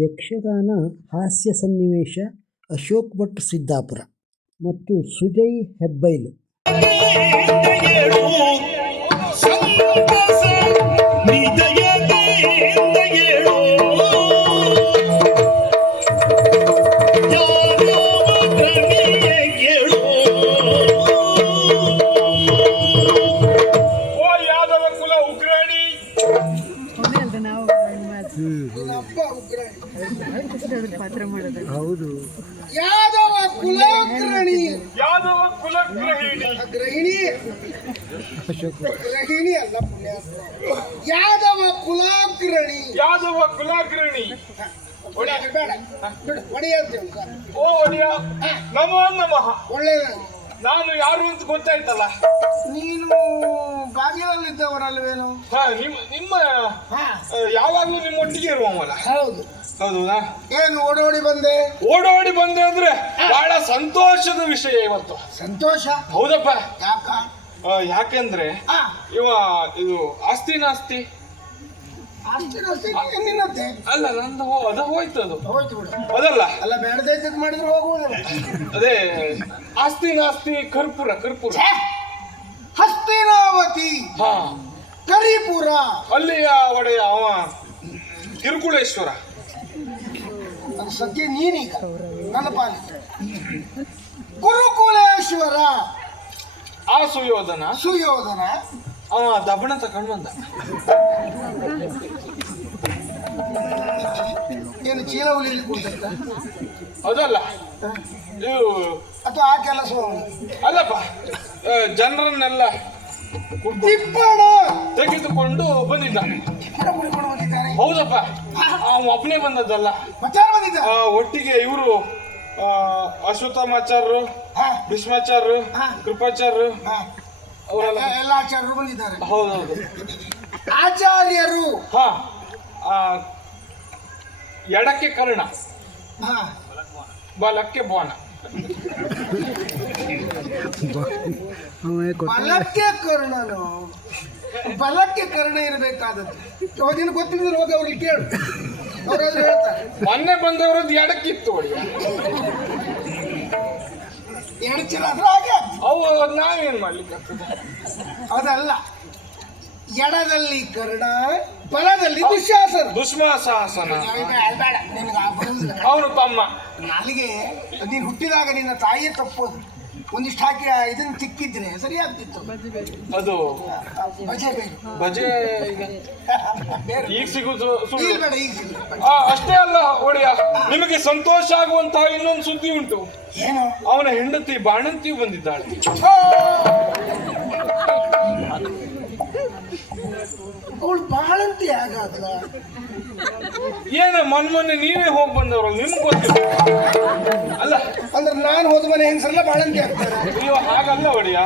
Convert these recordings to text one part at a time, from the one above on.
ಯಕ್ಷಗಾನ ಹಾಸ್ಯ ಸನ್ನಿವೇಶ ಅಶೋಕ್ ಭಟ್ ಸಿದ್ದಾಪುರ ಮತ್ತು ಸುಜಯ್ ಹೆಬ್ಬೈಲ್. ಹೌದು, ಯಾದವ ಕುಲಗ್ರಹಿಣಿ ಗ್ರಹಿಣಿ ಗ್ರಹಿಣಿ ಅಲ್ಲ ಪುಣ್ಯ, ಯಾದವ ಕುಲಗ್ರಹಿಣಿ ಬೇಡ ಒಡೆಯಂತೇಳಿ. ಓ ಒಡೆಯ, ನಮೋ ನಮಃ. ಒಳ್ಳೆಯದು. ನಾನು ಯಾರು ಅಂತ ಗೊತ್ತಾಯ್ತಲ್ಲ. ನೀನು ಬಾಗಿಲಲ್ಲಿದ್ದವರಲ್ವೇನು? ನಿಮ್ಮ ಯಾವಾಗ್ಲೂ ನಿಮ್ಮೊಟ್ಟಿಗೆ ಇರುವವಲ್ಲ. ಹೌದು. ಹೌದಾ? ಏನು ಓಡೋಡಿ ಬಂದೆ ಅಂದ್ರೆ ಬಹಳ ಸಂತೋಷದ ವಿಷಯ ಇವತ್ತು. ಸಂತೋಷ? ಹೌದಪ್ಪ. ಯಾಕ? ಯಾಕೆಂದ್ರೆ ಇವ ಇದು ಆಸ್ತಿ ನಾಸ್ತಿ ನಿನ್ನತ್ತೆ ಅಲ್ಲ, ನಂದು ಅದ ಹೋಯ್ತದು. ಹೋಯ್ತು ಬಿಡು. ಅದಲ್ಲ ಅಲ್ಲ, ಬೇಡದೈತದ್ ಮಾಡಿದ್ರೆ ಹೋಗುವುದಿಲ್ಲ. ಅದೇ ಆಸ್ತಿ ನಾಸ್ತಿ ಕರ್ಪೂರ ಹಸ್ತಿನಾವತಿ ಕರಿಪುರ ಅಲ್ಲಿಯ ಒಡೆಯ ಅವ ಕಿರುಕುಳೇಶ್ವರ. ಅದು ಸದ್ಯ ನೀನೀಗ ನನ್ನ ಪಾಲಿತ ಗುರುಕುಲೇಶ್ವರ. ಆ ಸುಯೋಧನ ಅವ ದಬ್ಬಣ ತಗೊಂಡು ಬಂದ. ಏನು ಚೀಲ ಹುಲಿಲಿ ಕೂತ? ಅದಲ್ಲ, ಇದು ಅಥವಾ ಆ ಕೆಲಸ ಅಲ್ಲಪ್ಪ, ಜನರನ್ನೆಲ್ಲ ತೆಗೆದುಕೊಂಡು ಬಂದಿದ್ದ. ಹೌದಪ್ಪ, ಒಬ್ಬನೇ ಬಂದದ್ದಲ್ಲ, ಒಟ್ಟಿಗೆ ಇವರು ಅಶ್ವತ್ಥಾಮಾಚಾರ್ಯರು, ಭೀಷ್ಮಾಚಾರ್ಯರು, ಕೃಪಾಚಾರ್ಯರು ಅವರೆಲ್ಲ ಎಲ್ಲ ಆಚಾರ್ಯರು ಬಂದಿದ್ದಾರೆ. ಹೌದೌದು, ಆಚಾರ್ಯರು. ಎಡಕ್ಕೆ ಕರ್ಣ, ಬಲಕ್ಕೆ ಬೋನ. ಬಲಕ್ಕೆ ಕರ್ಣ ಇರಬೇಕಾದದ್ದು. ಅವದಿನ ಗೊತ್ತಿದ್ರೆ ಹೋಗಿ ಅವ್ರಿಗೆ ಕೇಳು, ಅವ್ರಾದ್ರು ಹೇಳ್ತಾರೆ. ಮೊನ್ನೆ ಬಂದವರದ್ದು ಎಡಕ್ಕಿತ್ತು. ಎಡಚಿರ ಆದ್ರೆ ಹಾಗೆ ಅವು ನಾವೇನ್ ಮಾಡ್ಲಿಕ್ಕೆ ಆಗ್ತದೆ. ಅದಲ್ಲ, ಎಡದಲ್ಲಿ ಕರ್ಣ, ಬಲದಲ್ಲಿ ದುಶ್ಮಸಾಸನ. ಅವನು ತಮ್ಮ. ನಾಲಿಗೆ ನೀನು ಹುಟ್ಟಿದಾಗ ನಿನ್ನ ತಾಯಿಯೇ ತಪ್ಪೋದು. ಒಂದಿಷ್ಟು ಹಾಕಿ ಇದನ್ನು ತಿಕ್ಕಿದ್ರೆ ಸರಿ ಆಗ್ತಿತ್ತು. ಅದು ಬಜೆ ಈಗ ಸಿಗುದು ಬೇಡ, ಈಗ ಅಷ್ಟೇ ಅಲ್ಲ ಒಡೆಯ, ನಿಮಗೆ ಸಂತೋಷ ಆಗುವಂತಹ ಇನ್ನೊಂದು ಸುದ್ದಿ ಉಂಟು. ಏನು? ಅವನ ಹೆಂಡತಿ ಬಾಣಂತಿಯು ಬಂದಿದ್ದಾಳೆ. ಅವಳು ಬಾಳಂತಿ ಆಗಾದ್ಲ? ಏನ ಮೊನ್ನೆ ನೀವೇ ಹೋಗಿ ಬಂದವ್ರಲ್ಲ, ನಿಮ್ಗೆ ಗೊತ್ತಿಲ್ಲ. ಅಲ್ಲ ಅಂದ್ರೆ ನಾನು ಹೋದ ಮನೆ ಹೆಂಗಸರೆಲ್ಲ ಬಾಳಂತಿ ಆಗ್ತಾರೆ. ನೀವು ಹಾಗಲ್ಲ ಒಡೆಯ,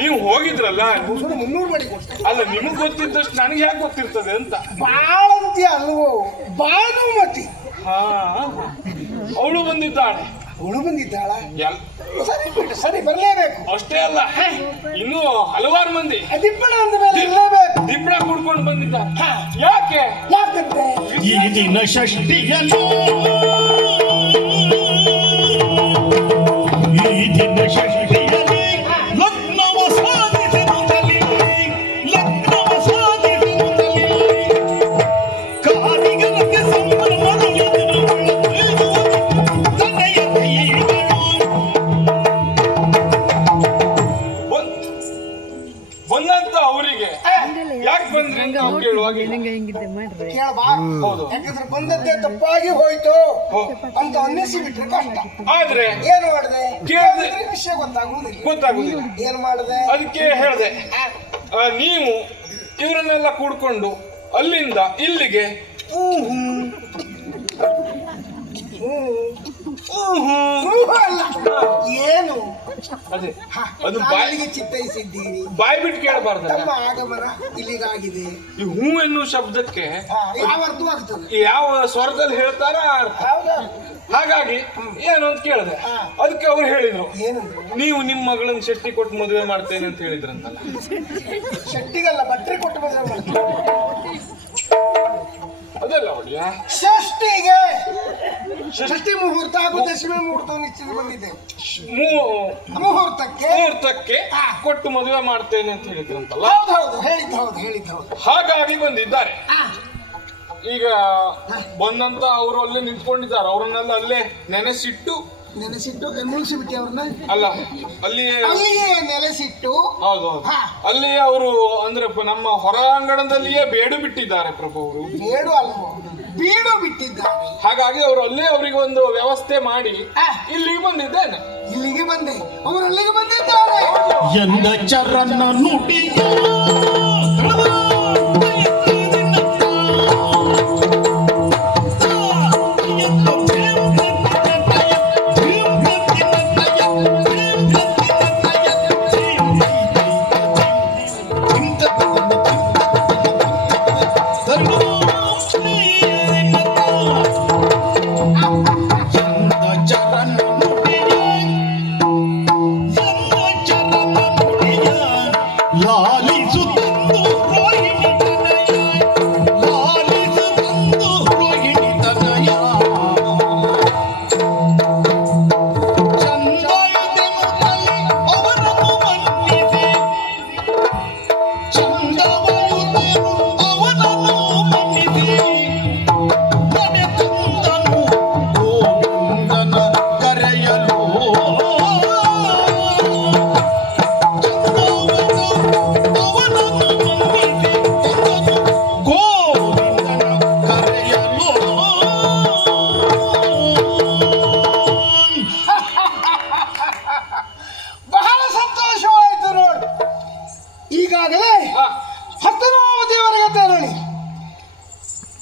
ನೀವು ಹೋಗಿದ್ರಲ್ಲ 300 ಮಾಡಿ. ಅಲ್ಲ, ನಿಮಗ್ ಗೊತ್ತಿದ್ದಷ್ಟು ನನಗೆ ಯಾಕೆ ಗೊತ್ತಿರ್ತದೆ ಅಂತ. ಬಾಳಂತಿ ಅಲ್ವೋ, ಭಾನುಮತಿ. ಅವಳು ಬಂದಿದ್ದಾಳೆ. ಸರಿ ಬಿಟ್ಟು, ಸರಿ ಬರಲೇಬೇಕು. ಅಷ್ಟೇ ಅಲ್ಲ, ಇನ್ನು ಹಲವಾರು ಮಂದಿ ದಿಬ್ಬಣ ಅಂದ ಮೇಲೆ ಇರಲೇಬೇಕು. ದಿಬ್ಬಣ ಕುಡ್ಕೊಂಡು ಬಂದಿದ್ದ. ಯಾಕಂದ್ರೆ ಈ ದಿನ ಷಷ್ಠಿಯನು, ಈ ದಿನ ಷಷ್ಠಿಯಲ್ಲಿ ಲಗ್ನವ ಸಾಧಿಸುವುದರಲ್ಲಿ ಕಾರಿಗರಿಗೆ ಸಂಭ್ರಮಗಳು ಬಂದಂತ ಅವರಿಗೆ ಯಾಕೆ ಬಂದ್ರಿ ಅಂತ ಕೇಳುವಾಗ ಯಾಕಂದ್ರೆ ಬಂದದ್ದೇ ತಪ್ಪಾಗಿ ಹೋಯ್ತು ಅಂತ ಅನ್ನಿಸಿ ಬಿಟ್ರೆ ಕಷ್ಟ. ಆದ್ರೆ ಏನು ಮಾಡಿದೆ? ವಿಷಯ ಗೊತ್ತಾಗುದಿಲ್ಲ. ಏನ್ ಮಾಡಿದೆ? ಅದಕ್ಕೆ ಹೇಳಿದೆ, ನೀವು ಇವರನ್ನೆಲ್ಲ ಕೂಡ್ಕೊಂಡು ಅಲ್ಲಿಂದ ಇಲ್ಲಿಗೆ ಏನು ಅದೇ ಅದು ಬಾಯಿಗೆ ಚಿತ್ತೈಸಿದ್ದೀರಿ. ಬಾಯಿ ಬಿಟ್ಟು ಕೇಳಬಾರ್ದು. ನಮ್ಮ ಆಗಮನ ಇಲ್ಲಿಗಾಗಿದೆ. ಈ ಹೂ ಎನ್ನುವ ಶಬ್ದಕ್ಕೆ ಯಾವ ಅರ್ಥವಾಗ್ತದೆ, ಯಾವ ಸ್ವರದಲ್ಲಿ ಹೇಳ್ತಾರ ಅರ್ಥ. ಹಾಗಾಗಿ ಏನು ಅಂತ ಕೇಳಿದೆ. ಅದಕ್ಕೆ ಅವ್ರು ಹೇಳಿದ್ರು, ನೀವು ನಿಮ್ಮ ಮಗಳನ್ನ ಶೆಟ್ಟಿ ಕೊಟ್ಟು ಮದುವೆ ಮಾಡ್ತೇನೆ ಅಂತ ಹೇಳಿದ್ರಂತಲ್ಲ. ಶೆಟ್ಟಿಗಲ್ಲ, ಬಟ್ರೆ ಕೊಟ್ಟು ಮದುವೆ ಮಾಡ್ತೇನೆ. ಅದಲ್ಲ ಒಳ್ಳೆಯ ಷಷ್ಠಿಗೆ ಷಷ್ಠಿ ಮುಹೂರ್ತ ಹಾಗೂ ದಶಮಿ ಮುಹೂರ್ತ ನಿಶ್ಚಿತ ಬಂದಿದೆ. ಮುಹೂರ್ತಕ್ಕೆ ಮುಹೂರ್ತಕ್ಕೆ ಕೊಟ್ಟು ಮದುವೆ ಮಾಡ್ತೇನೆ ಅಂತ ಹೇಳಿದ್ರಂತಲ್ಲ. ಹೌದು ಹೇಳಿದ್ದು. ಹಾಗಾಗಿ ಬಂದಿದ್ದಾರೆ. ಆ, ಈಗ ಬಂದಂತ ಅವರು ಅಲ್ಲೇ ನಿಂತ್ಕೊಂಡಿದ್ದಾರೆ. ಅವರನ್ನೆಲ್ಲ ಅಲ್ಲೇ ನೆನೆಸಿಟ್ಟು ಮುಗಿಸಿಬಿಟ್ಟೆ ಅವ್ರನ್ನ. ಅಲ್ಲ, ಅಲ್ಲಿಯೇ ನೆಲೆಸಿಟ್ಟು. ಹೌದು ಹಾ. ಅಲ್ಲಿಯೇ ಅವರು ಅಂದ್ರೆ ನಮ್ಮ ಹೊರಾಂಗಣದಲ್ಲಿಯೇ ಬೇಡು ಬಿಟ್ಟಿದ್ದಾರೆ ಪ್ರಭು ಅವರು. ಬೇಡು ಅಲ್ವೋ, ಬೀಡು ಬಿಟ್ಟಿದ್ದಾರೆ. ಹಾಗಾಗಿ ಅವರು ಅಲ್ಲೇ ಅವರಿಗೆ ಒಂದು ವ್ಯವಸ್ಥೆ ಮಾಡಿ ಆ. ಇಲ್ಲಿಗೆ ಬಂದಿದ್ದೇನೆ. ಇಲ್ಲಿಗೆ ಬಂದೆ, ಅವರು ಅಲ್ಲಿಗೆ ಬಂದಿದ್ದಾರೆ. ಎಂದ ಚರಣ ನುಡಿಯ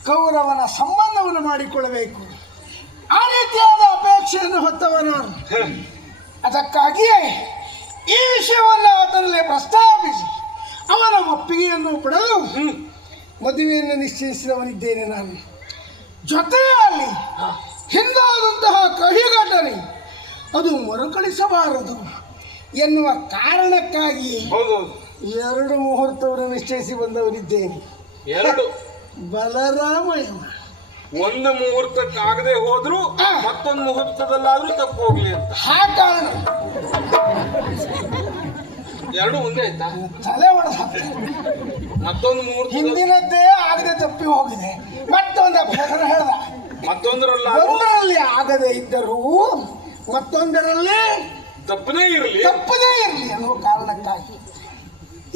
ಕೌರವನ ಸಂಬಂಧವನ್ನು ಮಾಡಿಕೊಳ್ಳಬೇಕು. ಆ ರೀತಿಯಾದ ಅಪೇಕ್ಷೆಯನ್ನು ಹೊತ್ತವನು. ಅದಕ್ಕಾಗಿಯೇ ಈ ವಿಷಯವನ್ನು ಆತನಲ್ಲಿ ಪ್ರಸ್ತಾಪಿಸಿ ಅವನ ಒಪ್ಪಿಗೆಯನ್ನು ಪಡೆದು ಮದುವೆಯನ್ನು ನಿಶ್ಚಯಿಸಿದವನಿದ್ದೇನೆ ನಾನು. ಜೊತೆಯಲ್ಲಿ ಹಿಂದಾದಂತಹ ಕಹಿ ಘಟನೆ ಅದು ಮರುಕಳಿಸಬಾರದು ಎನ್ನುವ ಕಾರಣಕ್ಕಾಗಿ 2 ಮುಹೂರ್ತವನ್ನು ನಿಶ್ಚಯಿಸಿ ಬಂದವನಿದ್ದೇನೆ. 2 ಬಲರಾಮಯ್ಯ. ಒಂದು ಮುಹೂರ್ತಕ್ಕಾಗದೆ ಹೋದ್ರು ಮತ್ತೊಂದು ಮುಹೂರ್ತದಲ್ಲಾದ್ರೂ ತಪ್ಪು ಹೋಗ್ಲಿ ಅಂತ. ಆ ಕಾರಣ 2 ಒಂದೇ ಆಯ್ತಾ? ತಲೆ ಹೊಡೆದ ಮತ್ತೊಂದು ಮುಹೂರ್ತ ಹಿಂದಿನದ್ದೇ ಆಗದೆ ತಪ್ಪಿ ಹೋಗಿದೆ. ಮತ್ತೊಂದು ಅಭ್ಯಾಸ ಹೇಳ್ದ. ಮತ್ತೊಂದರಲ್ಲಿ ಆಗದೆ ಇದ್ದರೂ ಮತ್ತೊಂದರಲ್ಲಿ ತಪ್ಪದೇ ಇರಲಿ ಅನ್ನುವ ಕಾರಣಕ್ಕಾಗಿ.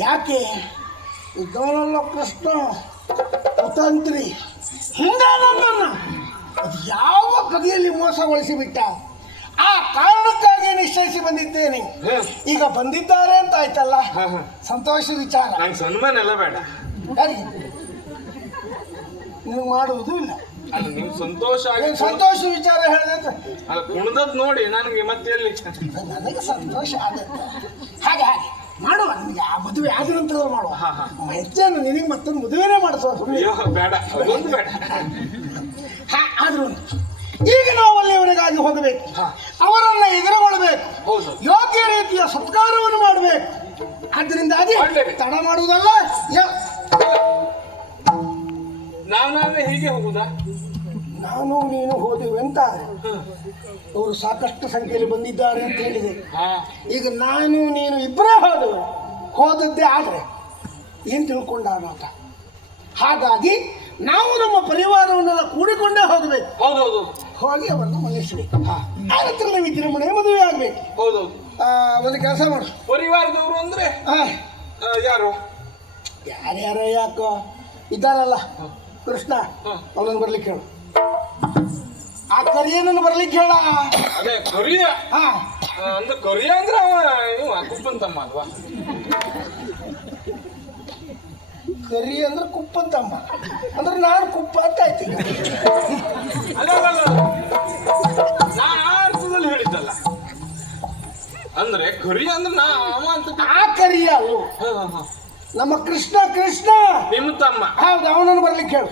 ಯಾಕೆ ಇದ್ದವನಲ್ಲ ಕೃಷ್ಣ ಕುತಂತ್ರಿ. ಹಿಂದೆ ನನ್ನನ್ನು ಅದು ಯಾವ ಬಗೆಯಲ್ಲಿ ಮೋಸಗೊಳಿಸಿಬಿಟ್ಟ. ಆ ಕಾರಣಕ್ಕಾಗಿ ನಿಶ್ಚಯಿಸಿ ಬಂದಿದ್ದೇನೆ. ಈಗ ಬಂದಿದ್ದಾರೆ ಅಂತ ಆಯ್ತಲ್ಲ, ಸಂತೋಷ ವಿಚಾರ. ನಂಗೆ ಸನ್ಮಾನ ಎಲ್ಲ ಬೇಡ, ನೀವು ಮಾಡುವುದೂ ಇಲ್ಲ. ಅಲ್ಲ, ನೀವು ಸಂತೋಷ ಸಂತೋಷ ವಿಚಾರ ಹೇಳಿದ್ರೆ ಅಲ್ಲ, ಕುಣಿದದ್ ನೋಡಿ ನನಗೆ ಮತ್ತೆ ಎಲ್ಲಿ ನನಗೆ ಸಂತೋಷ ಆಗುತ್ತೆ. ಹಾಗೆ ಮಾಡುವ, ನಿಮಗೆ ಆ ಮದುವೆ ಆದ ನಂತರ ಮಾಡುವ. ಹೆಚ್ಚೇನು ನಿನಗೆ ಮತ್ತೊಂದು ಮದುವೆನೇ ಮಾಡಿಸುವ. ಬೇಡ, ಒಂದು ಬೇಡ. ಆದ್ರೂ ಈಗ ನಾವು ಅಲ್ಲಿಯವರೆಗಾಗಿ ಹೋಗಬೇಕು, ಅವರನ್ನ ಎದುರುಗೊಳ್ಳಬೇಕು, ಯೋಗ್ಯ ರೀತಿಯ ಸತ್ಕಾರವನ್ನು ಮಾಡಬೇಕು. ಆದ್ದರಿಂದಾಗಿ ತಡ ಮಾಡುವುದಲ್ಲ. ನಾವೇ ಹೀಗೆ ಹೋಗುದಾ? ನಾನು ನೀನು ಹೋದೆವು ಅಂತ ಅವರು ಸಾಕಷ್ಟು ಸಂಖ್ಯೆಯಲ್ಲಿ ಬಂದಿದ್ದಾರೆ ಅಂತ ಹೇಳಿದೆ. ಈಗ ನಾನು ನೀನು ಇಬ್ಬರೇ ಹೋದದ್ದೇ ಆದ್ರೆ ಏನ್ ತಿಳ್ಕೊಂಡ ಅಂತ. ಹಾಗಾಗಿ ನಾವು ನಮ್ಮ ಪರಿವಾರವನ್ನೆಲ್ಲ ಕೂಡಿಕೊಂಡೇ ಹೋಗಬೇಕು. ಹೌದೌದು, ಹೋಗಿ ಅವರನ್ನು ಮನ್ನಿಸಬೇಕು. ಆ ನಂತರ ನಾವು ವಿಜೃಂಭಣೆ ಮದುವೆ ಆಗ್ಬೇಕು. ಹೌದೌದು. ಒಂದು ಕೆಲಸ ಮಾಡು. ಪರಿವಾರದವರು ಅಂದ್ರೆ ಯಾರು? ಯಾರ್ಯಾರ ಯಾಕೋ ಇದ್ದಾರಲ್ಲ, ಕೃಷ್ಣ ಅವನನ್ನು ಬರ್ಲಿಕ್ಕೆ ಹೇಳು. ಆ ಕರಿಯನನ್ನು ಬರ್ಲಿಕ್ಕೆ ಹೇಳ. ಅದೇ ಕರಿಯ ಅಂದ್ರೆ ಕರಿಯ ಅಂದ್ರೆ ಇವ ಕುಪ್ಪಂತಮ್ಮ ಅಲ್ವಾ? ಕರಿ ಅಂದ್ರೆ ಕುಪ್ಪಂತಮ್ಮ ಅಂದ್ರೆ ನಾನು ಕುಪ್ಪ ಅಂತ ಆಯ್ತು. ಅಲ್ಲ, ನಾನು ಆ ಅರ್ಥದಲ್ಲಿ ಹೇಳಿದ್ದಲ್ಲ. ಅಂದ್ರೆ ಕರಿಯ ಅಂದ್ರೆ ನಾವ ಅಂತ. ಆ ಕರಿಯ ಅಲ್ವ ನಮ್ಮ ಕೃಷ್ಣ ನಿಮ್ಮ ತಮ್ಮ. ಹೌದು, ಅವನನ್ನು ಬರ್ಲಿಕ್ಕೆ ಹೇಳು.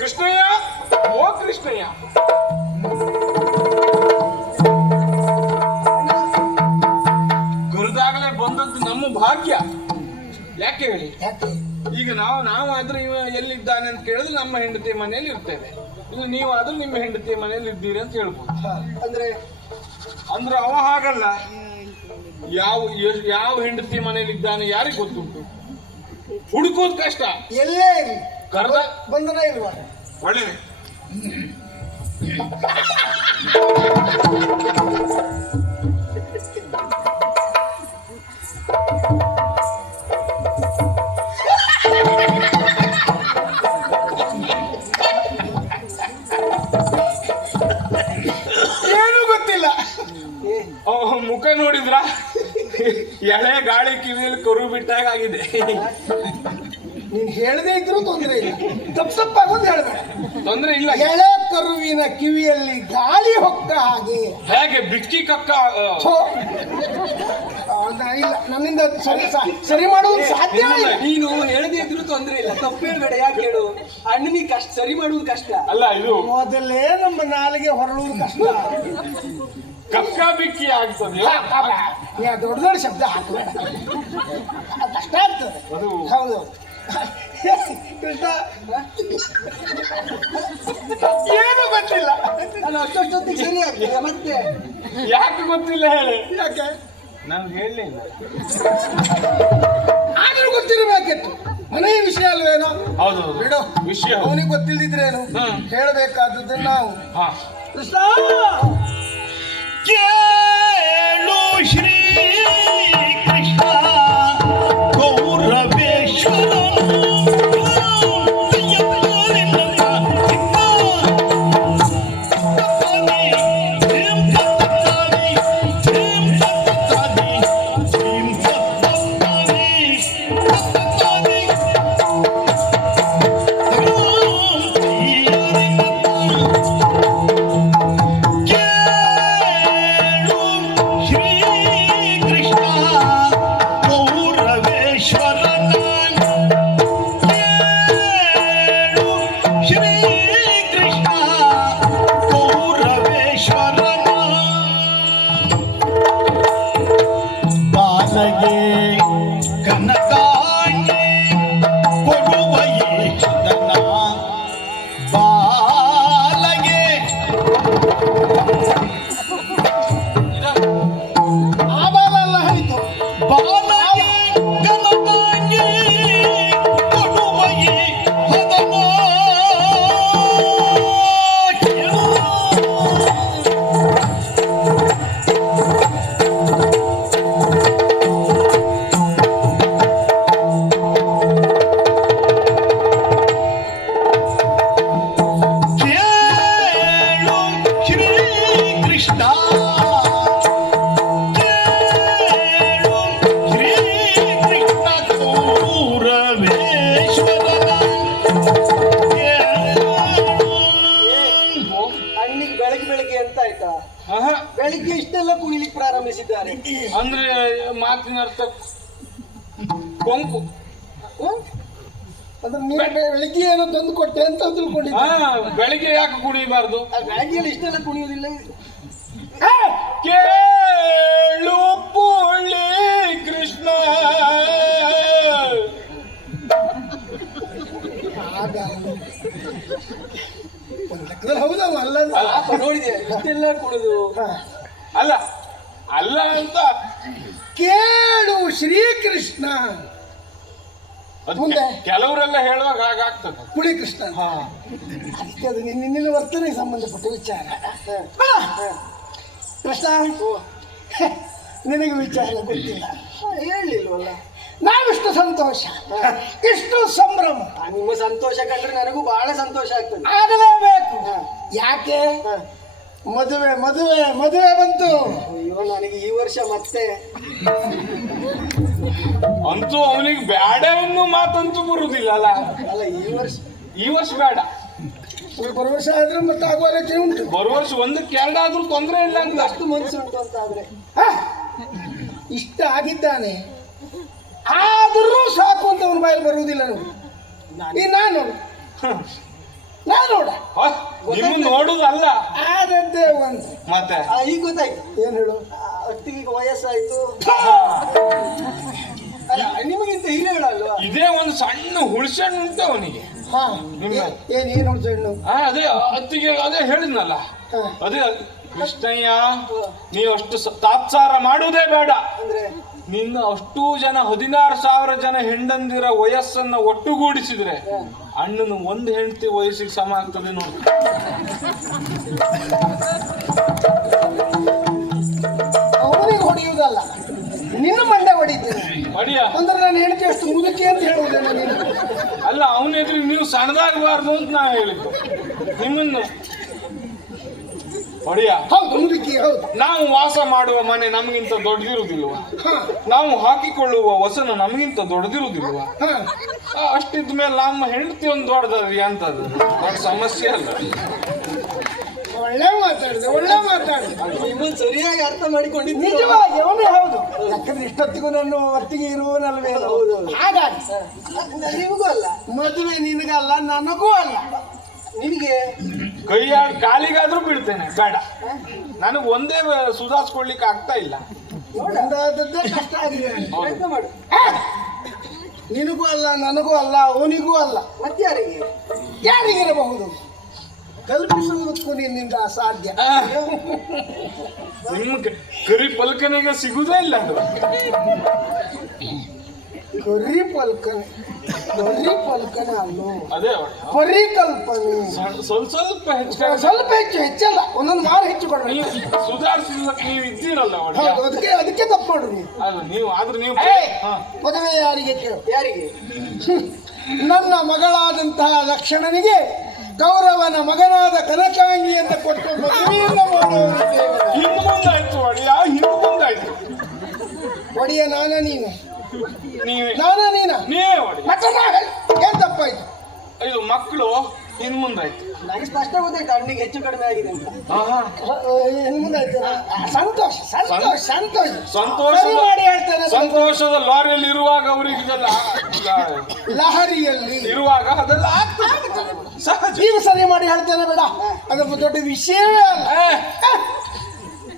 ಕೃಷ್ಣಯ್ಯ, ಓ ಕೃಷ್ಣಯ್ಯ. ಗುರುದಾಗಲೇ ಬಂದದ್ದು ನಮ್ಮ ಭಾಗ್ಯ. ಯಾಕೆ ಹೇಳಿ? ಈಗ ನಾವು ಆದ್ರೆ ಇವ ಎಲ್ಲಿದ್ದಾನೆ ಅಂತ ಕೇಳಿದ್ರೆ ನಮ್ಮ ಹೆಂಡತಿ ಮನೆಯಲ್ಲಿ ಇರ್ತೇವೆ. ಇದು ನೀವಾದ್ರೂ ನಿಮ್ಮ ಹೆಂಡತಿಯ ಮನೆಯಲ್ಲಿ ಇದ್ದೀರಿ ಅಂತ ಹೇಳ್ಬೋದು. ಅಂದ್ರೆ ಅಂದ್ರೆ ಅವ ಹಾಗಲ್ಲ, ಯಾವ ಹೆಂಡತಿ ಮನೆಯಲ್ಲಿ ಇದ್ದಾನೆ ಯಾರಿಗೆ ಗೊತ್ತುಂಟು, ಹುಡುಕೋದು ಕಷ್ಟ. ಎಲ್ಲೇ ಇರಲಿ ಕರೆದ ಬಂಧನ ಇಲ್ವಾ? ಒಳ್ಳೆಯದು. ಏನು ಗೊತ್ತಿಲ್ಲ. ಮುಖ ನೋಡಿದ್ರ ಎಳೆ ಗಾಳಿ ಕಿವಿಯಲ್ಲಿ ಕರು ಬಿಟ್ಟಾಗ ಆಗಿದೆ. ನೀನ್ ಹೇಳದೇ ಇದ್ರು ತೊಂದ್ರೆ ಇಲ್ಲ, ತಪ್ಪಾಗೋದು ಹೇಳ್ಬೇಡ. ತೊಂದ್ರೆ ಇಲ್ಲ. ಎಳೆ ಕರುವಿನ ಕಿವಿಯಲ್ಲಿ ಗಾಳಿ ಹೊಕ್ಕ ಹಾಗೆ ಹೇಗೆ ಬಿಕ್ಕಿ ಕಕ್ಕ ಥೋ. ಇಲ್ಲ, ನನ್ನಿಂದ ಸರಿ ಮಾಡುವುದು ಸಾಧ್ಯ ಇಲ್ಲ. ನೀನು ಹೇಳದೇ ಇದ್ರು ತೊಂದ್ರೆ ಇಲ್ಲ, ತಪ್ಪು ಹೇಳ್ಬೇಡ. ಯಾಕೆ ಹೇಳು, ಅಣ್ಣನಿಗೆ ಕಷ್ಟ ಸರಿ ಮಾಡುವುದು ಕಷ್ಟ ಅಲ್ಲ. ಇದು ಮೊದಲೇ ನಮ್ಮ ನಾಲಿಗೆ ಹೊರಳುವುದು ಕಷ್ಟ. ಕಕ್ಕ ಬಿಕ್ಕಿ ಆಗ್ತದೆ. ದೊಡ್ಡ ದೊಡ್ಡ ಶಬ್ದ ಹಾಕಬೇಡ, ಕಷ್ಟ ಆಗ್ತದೆ. ಹೌದು ಕೃಷ್ಣ, ಏನು ಗೊತ್ತಿಲ್ಲ. ಅಲ್ಲ, ಅಷ್ಟೊತ್ತಿಗೆ ಸರಿ ಆಗ್ತದೆ. ಮತ್ತೆ ಯಾಕೆ ಗೊತ್ತಿಲ್ಲ ಹೇಳಿ? ಯಾಕೆ ನಾನು ಹೇಳಲಿಲ್ಲ. ಆದ್ರೂ ಗೊತ್ತಿರಬೇಕಿತ್ತು. ಮನೆಯ ವಿಷಯ ಅಲ್ವೇನೋ. ಹೌದು ಬಿಡು, ವಿಷಯ ಅವನಿಗೆ ಗೊತ್ತಿಲ್ದಿದ್ರೇನು, ಹೇಳಬೇಕಾದದ್ದು ನಾವು. ಕೃಷ್ಣ, ಕೇಳು ಶ್ರೀ ಕೃಷ್ಣ ಗೌರವೇಶ್ವರ ಕನಕಾಂಗಿ ಕೊಡುವ ಏದನ ಬಾಲಗೆ ಆ ಬಾಲ ಎಲ್ಲ ಹೇಳಿತು. ಬಾಲಗೆ ಕನಕಾಂಗಿ ಕೊಡುವ ಏದನ ಅಣ್ಣಿಗೆ ಬೆಳಗ್ಗೆ ಅಂತ ಆಯ್ತಾ? ಬೆಳಿಗ್ಗೆ ಇಷ್ಟೆಲ್ಲ ಕುಣಿಲಿಕ್ಕೆ ಪ್ರಾರಂಭಿಸಿದ್ದಾರೆ ಅಂದ್ರೆ ಮಾತಿನ ಅರ್ಥ ಕೊಂಕು. ಅಂದ್ರೆ ನೀನು ಬೆಳಿಗ್ಗೆ ಏನೋ ತಂದು ಕೊಟ್ಟೆ ಅಂತ ತಿಳ್ಕೊಂಡಿದ್ದೆ. ಬೆಳಿಗ್ಗೆ ಯಾಕೆ ಕುಣಿಬಾರ್ದು? ಬೆಳಗ್ಗೆಯಲ್ಲಿ ಇಷ್ಟೆಲ್ಲ ಕುಣಿಯೋದಿಲ್ಲ. ಕೇಳು ಪುಳಿ ಕೃಷ್ಣ. ಒಂದು ಲೆಕ್ಕದಲ್ಲಿ ಹೌದವ ಅಲ್ಲ ನೋಡಿದೆ ಇಷ್ಟೆಲ್ಲ ಕುಣಿದು. ಅಲ್ಲ ಅಲ್ಲ ಅಂತ ಕೇಳು ಶ್ರೀಕೃಷ್ಣ. ಮುಂದೆ ಕೆಲವರೆಲ್ಲ ಹೇಳುವಾಗ ಹಾಗಾಗ್ತದೆ. ಕುಳಿ ಕೃಷ್ಣ, ಅದಕ್ಕೆ ಅದು ನಿನ್ನ ವರ್ತನೆಗೆ ಸಂಬಂಧಪಟ್ಟ ವಿಚಾರ. ಕೃಷ್ಣ, ನಿನಗೆ ವಿಚಾರ ಗೊತ್ತಿಲ್ಲ, ಹೇಳಲಿಲ್ವಲ್ಲ. ನಾವಿಷ್ಟು ಸಂತೋಷ, ಇಷ್ಟು ಸಂಭ್ರಮ. ನಿಮ್ಮ ಸಂತೋಷ ಕಂಡ್ರೆ ನನಗೂ ಬಹಳ ಸಂತೋಷ ಆಗ್ತದೆ. ಆಗಲೇಬೇಕು. ಯಾಕೆ? ಮದುವೆ ಮದುವೆ ಮದುವೆ ಬಂತು. ಅಯ್ಯೋ, ನನಗೆ ಈ ವರ್ಷ ಮತ್ತೆ ಅಂತೂ ಅವನಿಗೆ ಬೇಡ ಅನ್ನೋ ಮಾತಂತೂ ಬರುವುದಿಲ್ಲ ಅಲ್ಲ. ಅಲ್ಲ, ಈ ವರ್ಷ ಬೇಡ, ಬರುವ ವರ್ಷ ಆದ್ರೆ ಮತ್ತೆ ಆಗುವ ಲೆಕ್ಕ ಉಂಟು. ಬರುವ ವರ್ಷ ಒಂದಕ್ಕೆ ಎರಡಾದ್ರೂ ತೊಂದರೆ ಇಲ್ಲ ಅಂತ. ಅಷ್ಟು ಮನಸ್ಸು ಉಂಟು ಅಂತ ಆದ್ರೆ ಇಷ್ಟ ಆಗಿದ್ದಾನೆ, ಆದರೂ ಸಾಕು ಅಂತ ಅವನ ಬಾಯಲ್ಲಿ ಬರುವುದಿಲ್ಲ. ನಾನು ನೋಡ ನಿಮ್ಮ ನೋಡುದಲ್ಲ, ಆದದ್ದೇ ಒಂದು. ಮತ್ತೆ ಈಗ ಗೊತ್ತಾಯ್ತು. ಏನ್ ಹೇಳು, ಒಟ್ಟಿಗೆ ವಯಸ್ಸಾಯ್ತು. ಅಲ್ಲ, ನಿಮಗಿಂತ ಹಿರಿಯಳ ಅಲ್ವಾ? ಇದೇ ಒಂದು ಸಣ್ಣ ಹುಳ್ಸಣ್ಣು ಉಂಟು ಅವನಿಗೆ. ಹಾ ನಿಮ್ಮ ಏನು ಹುಡ್ಸ ಹೆಣ್ಣು? ಅದೇ ಅತ್ತಿಗೆ ಅದೇ ಹೇಳಿದ್ನಲ್ಲ, ಹಾ. ಅದೇ ಕೃಷ್ಣಯ್ಯ, ನೀವು ಅಷ್ಟು ತಾತ್ಸಾರ ಮಾಡುವುದೇ ಬೇಡ. ಅಂದ್ರೆ ನಿನ್ನ ಅಷ್ಟೂ ಜನ 16,000 ಜನ ಹೆಂಡಂದಿರ ವಯಸ್ಸನ್ನ ಒಟ್ಟುಗೂಡಿಸಿದ್ರೆ ಅಣ್ಣನ ಒಂದು ಹೆಂಡತಿ ವಯಸ್ಸಿಗೆ ಸಮ ಆಗ್ತದೆ ನೋಡಿ. ಅವನಿಗೆ ಹೊಡೆಯುವುದಲ್ಲ, ನಿನ್ನ ಮಂಡೆ ಹೊಡಿತೀನಿ. ಹೊಡಿಯ ಅಂದ್ರೆ ನಾನು ಹೆಂಡತಿ ಅಷ್ಟು ಮುದುಕಿ ಅಂತ ಹೇಳುವುದೇನ ನೀನು? ಅಲ್ಲ, ಅವನ ಎದುರು ನೀವು ಸಣ್ಣದಾಗಬಾರ್ದು ಅಂತ ನಾ ಹೇಳಿದ್ದು. ನಿಮ್ಮನ್ನು ಹೊಡಿಯ. ಹೌದು, ಮುದುಕಿ ಹೌದು. ನಾವು ವಾಸ ಮಾಡುವ ಮನೆ ನಮಗಿಂತ ದೊಡ್ಡದಿರುವುದಿಲ್ವಾ? ಹಾ ನಾವು ಹಾಕಿಕೊಳ್ಳುವ ವಸನ ನಮಗಿಂತ ದೊಡ್ಡದಿರುವುದಿಲ್ವಾ? ಹಾ ಅಷ್ಟಿದ್ದ ಮೇಲೆ ನಮ್ಮ ಹೆಂಡತಿ ಒಂದು ದೊಡ್ಡದರಿ ಅಂತದ್ದು ದೊಡ್ಡ ಸಮಸ್ಯೆ ಅಲ್ಲ. ಒಳ್ಳೆ ಮಾತಾಡಿದೆ, ಒಳ್ಳೆ ಮಾತಾಡಿದೆ. ನಿಮ್ಮನ್ನು ಸರಿಯಾಗಿ ಅರ್ಥ ಮಾಡಿಕೊಂಡಿದ್ದೀನಿ. ನಿಜವಾಗಿ ಅವನೇ ಹೌದು. ಯಾಕಂದ್ರೆ ಇಷ್ಟೊತ್ತಿಗೂ ನನ್ನ ಒಟ್ಟಿಗೆ ಇರುವನಲ್ವೇ? ಹೌದು. ಹಾಗಾಗಿ ನಿಮಗೂ ಅಲ್ಲ, ಮದುವೆ ನಿನಗಲ್ಲ, ನನಗೂ ಅಲ್ಲ. ನಿಮಗೆ ಕಾಲಿಗಾದ್ರೂ ಬೀಳ್ತೇನೆ, ಬೇಡ. ನನಗೆ ಒಂದೇ ಸುಧಾರಿಸ್ಕೊಳ್ಲಿಕ್ಕೆ ಆಗ್ತಾ ಇಲ್ಲ. ಒಂದಾದದ್ದೇ ಕಷ್ಟ ಆಗಿದೆ. ಪ್ರಯತ್ನ ಮಾಡು. ನಿನಗೂ ಅಲ್ಲ, ನನಗೂ ಅಲ್ಲ, ಅವನಿಗೂ ಅಲ್ಲ. ಮತ್ಯಾರಿಗೆ? ಯಾರಿಗಿರಬಹುದು? ಕಲ್ಪಿಸುವುದಕ್ಕೂ ನಿನ್ನಿಂದ ಅಸಾಧ್ಯ. ನಿಮ್ಮ ಕರಿ ಪಲ್ಕನೆಗೆ ಸಿಗುದೇ ಇಲ್ಲ ಅದು. ಕರಿ ಪಲ್ಕನೆ ಅಲ್ಲೋ, ಅದೇ ಪರಿಕಲ್ಪನೆ. ಸ್ವಲ್ಪ ಹೆಚ್ಚು ಸ್ವಲ್ಪ ಹೆಚ್ಚಲ್ಲ, ಒಂದೊಂದು ಮಾರು ಹೆಚ್ಚು ಕೊಡ್ರಿ. ನೀವು ಸುಧಾರಿಸಿದಕ್ಕೆ ನೀವು ಇದ್ದೀರಲ್ಲ ಒಳ್ಳೆ. ಹೌದು, ಅದಕ್ಕೆ ತಪ್ಪು ಮಾಡ್ರಿ ನೀವು. ಅಲ್ಲ, ನೀವು ಆದ್ರೆ ನೀವು ಮದುವೆ ಯಾರಿಗೆ ಕೇಳು? ಯಾರಿಗೆ? ನನ್ನ ಮಗಳಾದಂತಹ ಲಕ್ಷಣನಿಗೆ ಕೌರವನ ಮಗನಾದ ಕನಕಾಂಗಿ ಅಂತ ಕೊಟ್ಟು ಮದುವೆಯನ್ನು ಮಾಡುವಂತೆ. ಹಿಂದೆ ಮುಂದಾಯ್ತು ಒಡೆಯ, ಹಿಂದೆ ಮುಂದಾಯ್ತು. ಒಡೆಯ ನಾನ ನೀನು? ನೀವೇ ನೀವೇ ಒಡೆಯ. ಮತ್ತೆ ಏನ್ ತಪ್ಪಾಯ್ತು? ಇದು ಮಕ್ಕಳು ಹಿಂದ್ ಮುಂದಾಯ್ತು. ನನಗೆ ಸ್ಪಷ್ಟ ಗೊತ್ತಾಯ್ತು ಅಣ್ಣಿಗೆ ಹೆಚ್ಚು ಕಡಿಮೆ ಆಗಿದೆ ಅಂತ. ಮುಂದಾಯ್ತು. ಸಂತೋಷ ಸಂತೋಷ ಸಂತೋಷ ಸಂತೋಷ ಸರಿ ಮಾಡಿ ಹೇಳ್ತೇನೆ. ಸಂತೋಷದ ಲಾರಿಯಲ್ಲಿ ಇರುವಾಗ ಅವರಿಗೆ ಇದೆಲ್ಲ ಲಹರಿಯಲ್ಲಿ ಇರುವಾಗ ಅದೆಲ್ಲ ಆಗ್ತದೆ ಸಹಜ. ಈಗ ಸರಿ ಮಾಡಿ ಹೇಳ್ತೇನೆ, ಬೇಡ ಅದು ದೊಡ್ಡ ವಿಷಯವೇ ಅಲ್ಲ.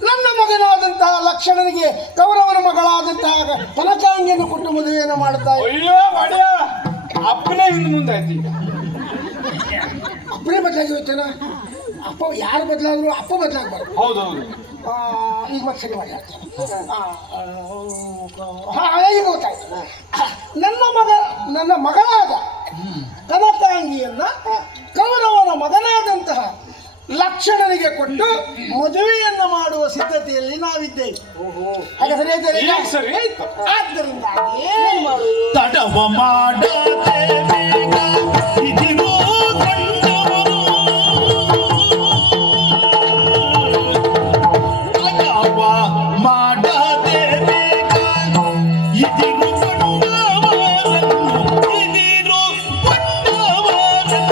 ನನ್ನ ಮಗನಾದಂತಹ ಲಕ್ಷಣನಿಗೆ ಕೌರವನ ಮಗಳಾದಂತಹ ಕನಕಾಂಗಿಯನ್ನು ಕೊಟ್ಟು ಮದುವೆಯನ್ನು ಮಾಡುತ್ತಾ ಅಯ್ಯೋ ಒಡೆಯ, ಅಪ್ಪನೇ ಹಿಂದ್ ಮುಂದಾಯ್ತು. ಈಗ ಅಪ್ಪನೇ ಬದಲಾಗಿ ಹೋಯ್ತೇನ? ಅಪ್ಪ ಯಾರು ಬದಲಾದ್ರು ಅಪ್ಪ ಬದಲಾಗಬಾರ್ದು. ಹೌದೌದು. ಈಗ ಮತ್ತೆ ಸರಿ ಮಾಡಿ ಹೇಳ್ತೇನೆ. ಈಗ ಗೊತ್ತಾಯ್ತು. ನನ್ನ ಮಗಳಾದ ಕನಕಾಂಗಿಯನ್ನ ಕೌರವನ ಮಗನಾದಂತಹ ಲಕ್ಷಣನಿಗೆ ಕೊಟ್ಟು ಮದುವೆಯನ್ನ ಮಾಡುವ ಸಿದ್ಧತೆಯಲ್ಲಿ ನಾವಿದ್ದೇವೆ. ಹಾಗೆ ಸರಿಯಾದ ಈಗ ಸರಿ ಆಯ್ತು. ಆದ್ದರಿಂದ ತಡವ ಮಾಡದೆ ಬೇಗ ಇದಿರೋ ಕಂಡವರು, ತಡವ ಮಾಡದೆ ಬೇಗ ಇದಿರು ಕೊಂಡವರನ್ನು, ಇದಿರು ಕೊಂಡವರನ್ನು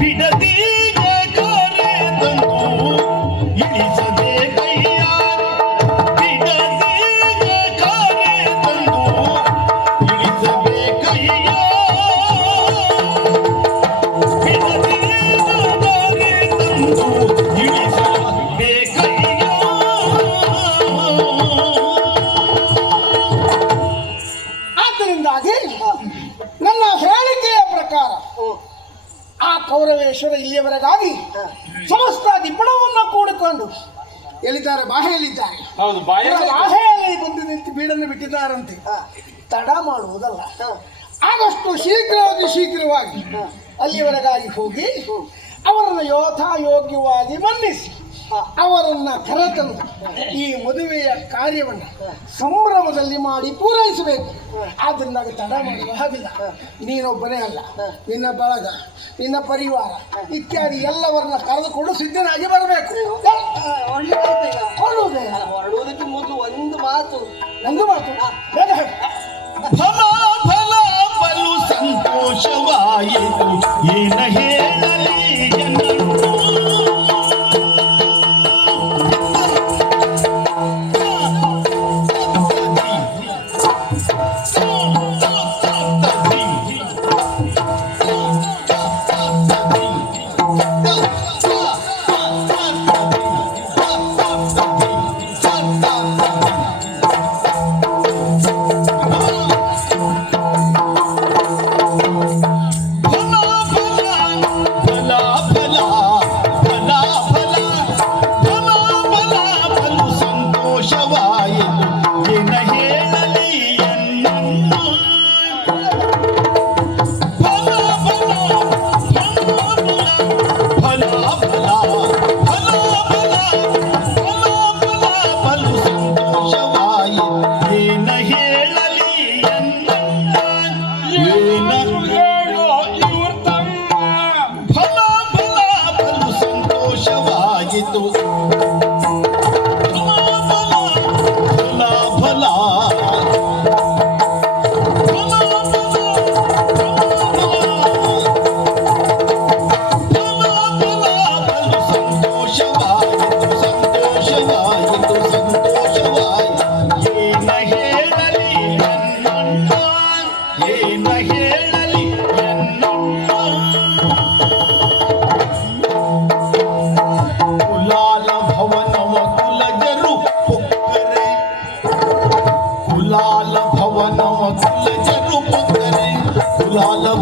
ಬಿಡದೀಗ ಕರೆತಂದು ಇಳಿಸದೆ ಕೈಯ, ಬಿಡದೀಗ ಕರೆತಂದು ಇಳಿಸಬೇಕಯ್ಯ, ಬಿಡದೀಗ ಕರೆತಂದು ಇಳಿಸಬೇಕಯ್ಯ. ಆದ್ದರಿಂದಾಗಿ ನನ್ನ ಹೇಳಿಕೆಯ ಪ್ರಕಾರ ಆ ಕೌರವೇಶ್ವರ ಇಲ್ಲಿಯವರೆಗಾಗಿ ಸಮಸ್ತ ದಿಬ್ಬಣವನ್ನು ಕೂಡಿಕೊಂಡು ಎಲ್ಲಿದ್ದಾರೆ? ಬಾಹೆಯಲ್ಲಿದ್ದಾರೆ. ಹೌದು, ಬಾಯ ಬಾಹೆಯಲ್ಲಿ ಬಂದು ನಿಂತು ಬೀಡನ್ನು ಬಿಟ್ಟಿದ್ದಾರಂತೆ. ತಡ ಮಾಡುವುದಲ್ಲ, ಆದಷ್ಟು ಶೀಘ್ರವಾಗಿ ಅಲ್ಲಿಯವರೆಗಾಗಿ ಹೋಗಿ ಅವರನ್ನು ಯೋಗ್ಯವಾಗಿ ಮನ್ನಿಸಿ ಅವರನ್ನ ಕರೆತಂದು ಈ ಮದುವೆಯ ಕಾರ್ಯವನ್ನು ಸಂಭ್ರಮದಲ್ಲಿ ಮಾಡಿ ಪೂರೈಸಬೇಕು. ಆದ್ದರಿಂದ ತಡ ಮಾಡುವ ಹಾಗಿಲ್ಲ. ನೀನೊಬ್ಬನೇ ಅಲ್ಲ, ನಿನ್ನ ಬಳಗ, ನಿನ್ನ ಪರಿವಾರ ಇತ್ಯಾದಿ ಎಲ್ಲವರನ್ನ ಕರೆದುಕೊಂಡು ಸಿದ್ಧನಾಗಿ ಬರಬೇಕು. ಹೊರಡುವುದಕ್ಕೆ ಮೊದಲು ಒಂದು ಮಾತು. ನಂದು ಮಾತು ಬೇಗ ಹೇಳು. ಫಲ ಫಲ ಫಲು ಸಂತೋಷವಾಯಿತು, ಏನ ಹೇಳಲಿ ಜನರು. ಫಲ ಸಂತೋಷವಾಯಿತು. ಫಲ ಫಲ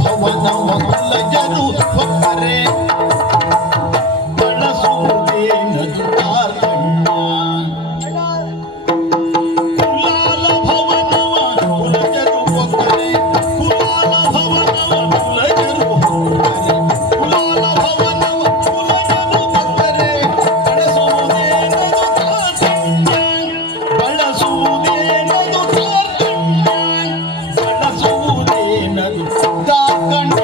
ಭವನವ ಕುಲಜರು ಒಕ್ಕರೆ ಬಳಸುವುದೇನದು ಕಾರ್ಕಣ್ಯ. ಕುಲಾಲ ಭವನವ ಕುಲಜರು ಒಕ್ಕರೆ ಕುಲಾಲ ಭವನವ ಕುಲಜರು ಒಕ್ಕರೆ ಕುಲಾಲ ಭವನವ ಕುಲಜರು ಒಕ್ಕರೆ ಬಳಸುವುದೇನದು ಕಾರ್ಕಣ್ಯ. ಬಳಸುವುದೇನದು ಕಾರ್ಕಣ್ಯ. ಬಳಸುವುದೇನದು ಕಾರ್ಕಣ್ಯ.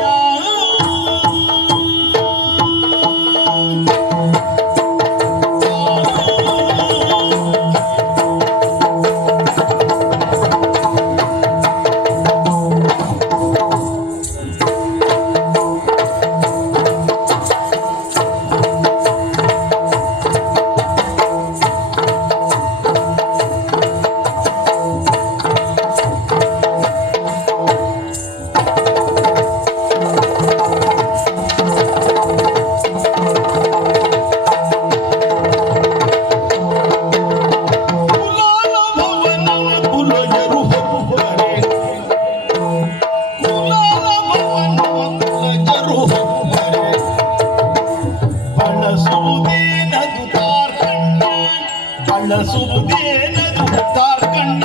ಬಳಸುವುದೇನದು ಕಾರ್ಕಣ್ಯ.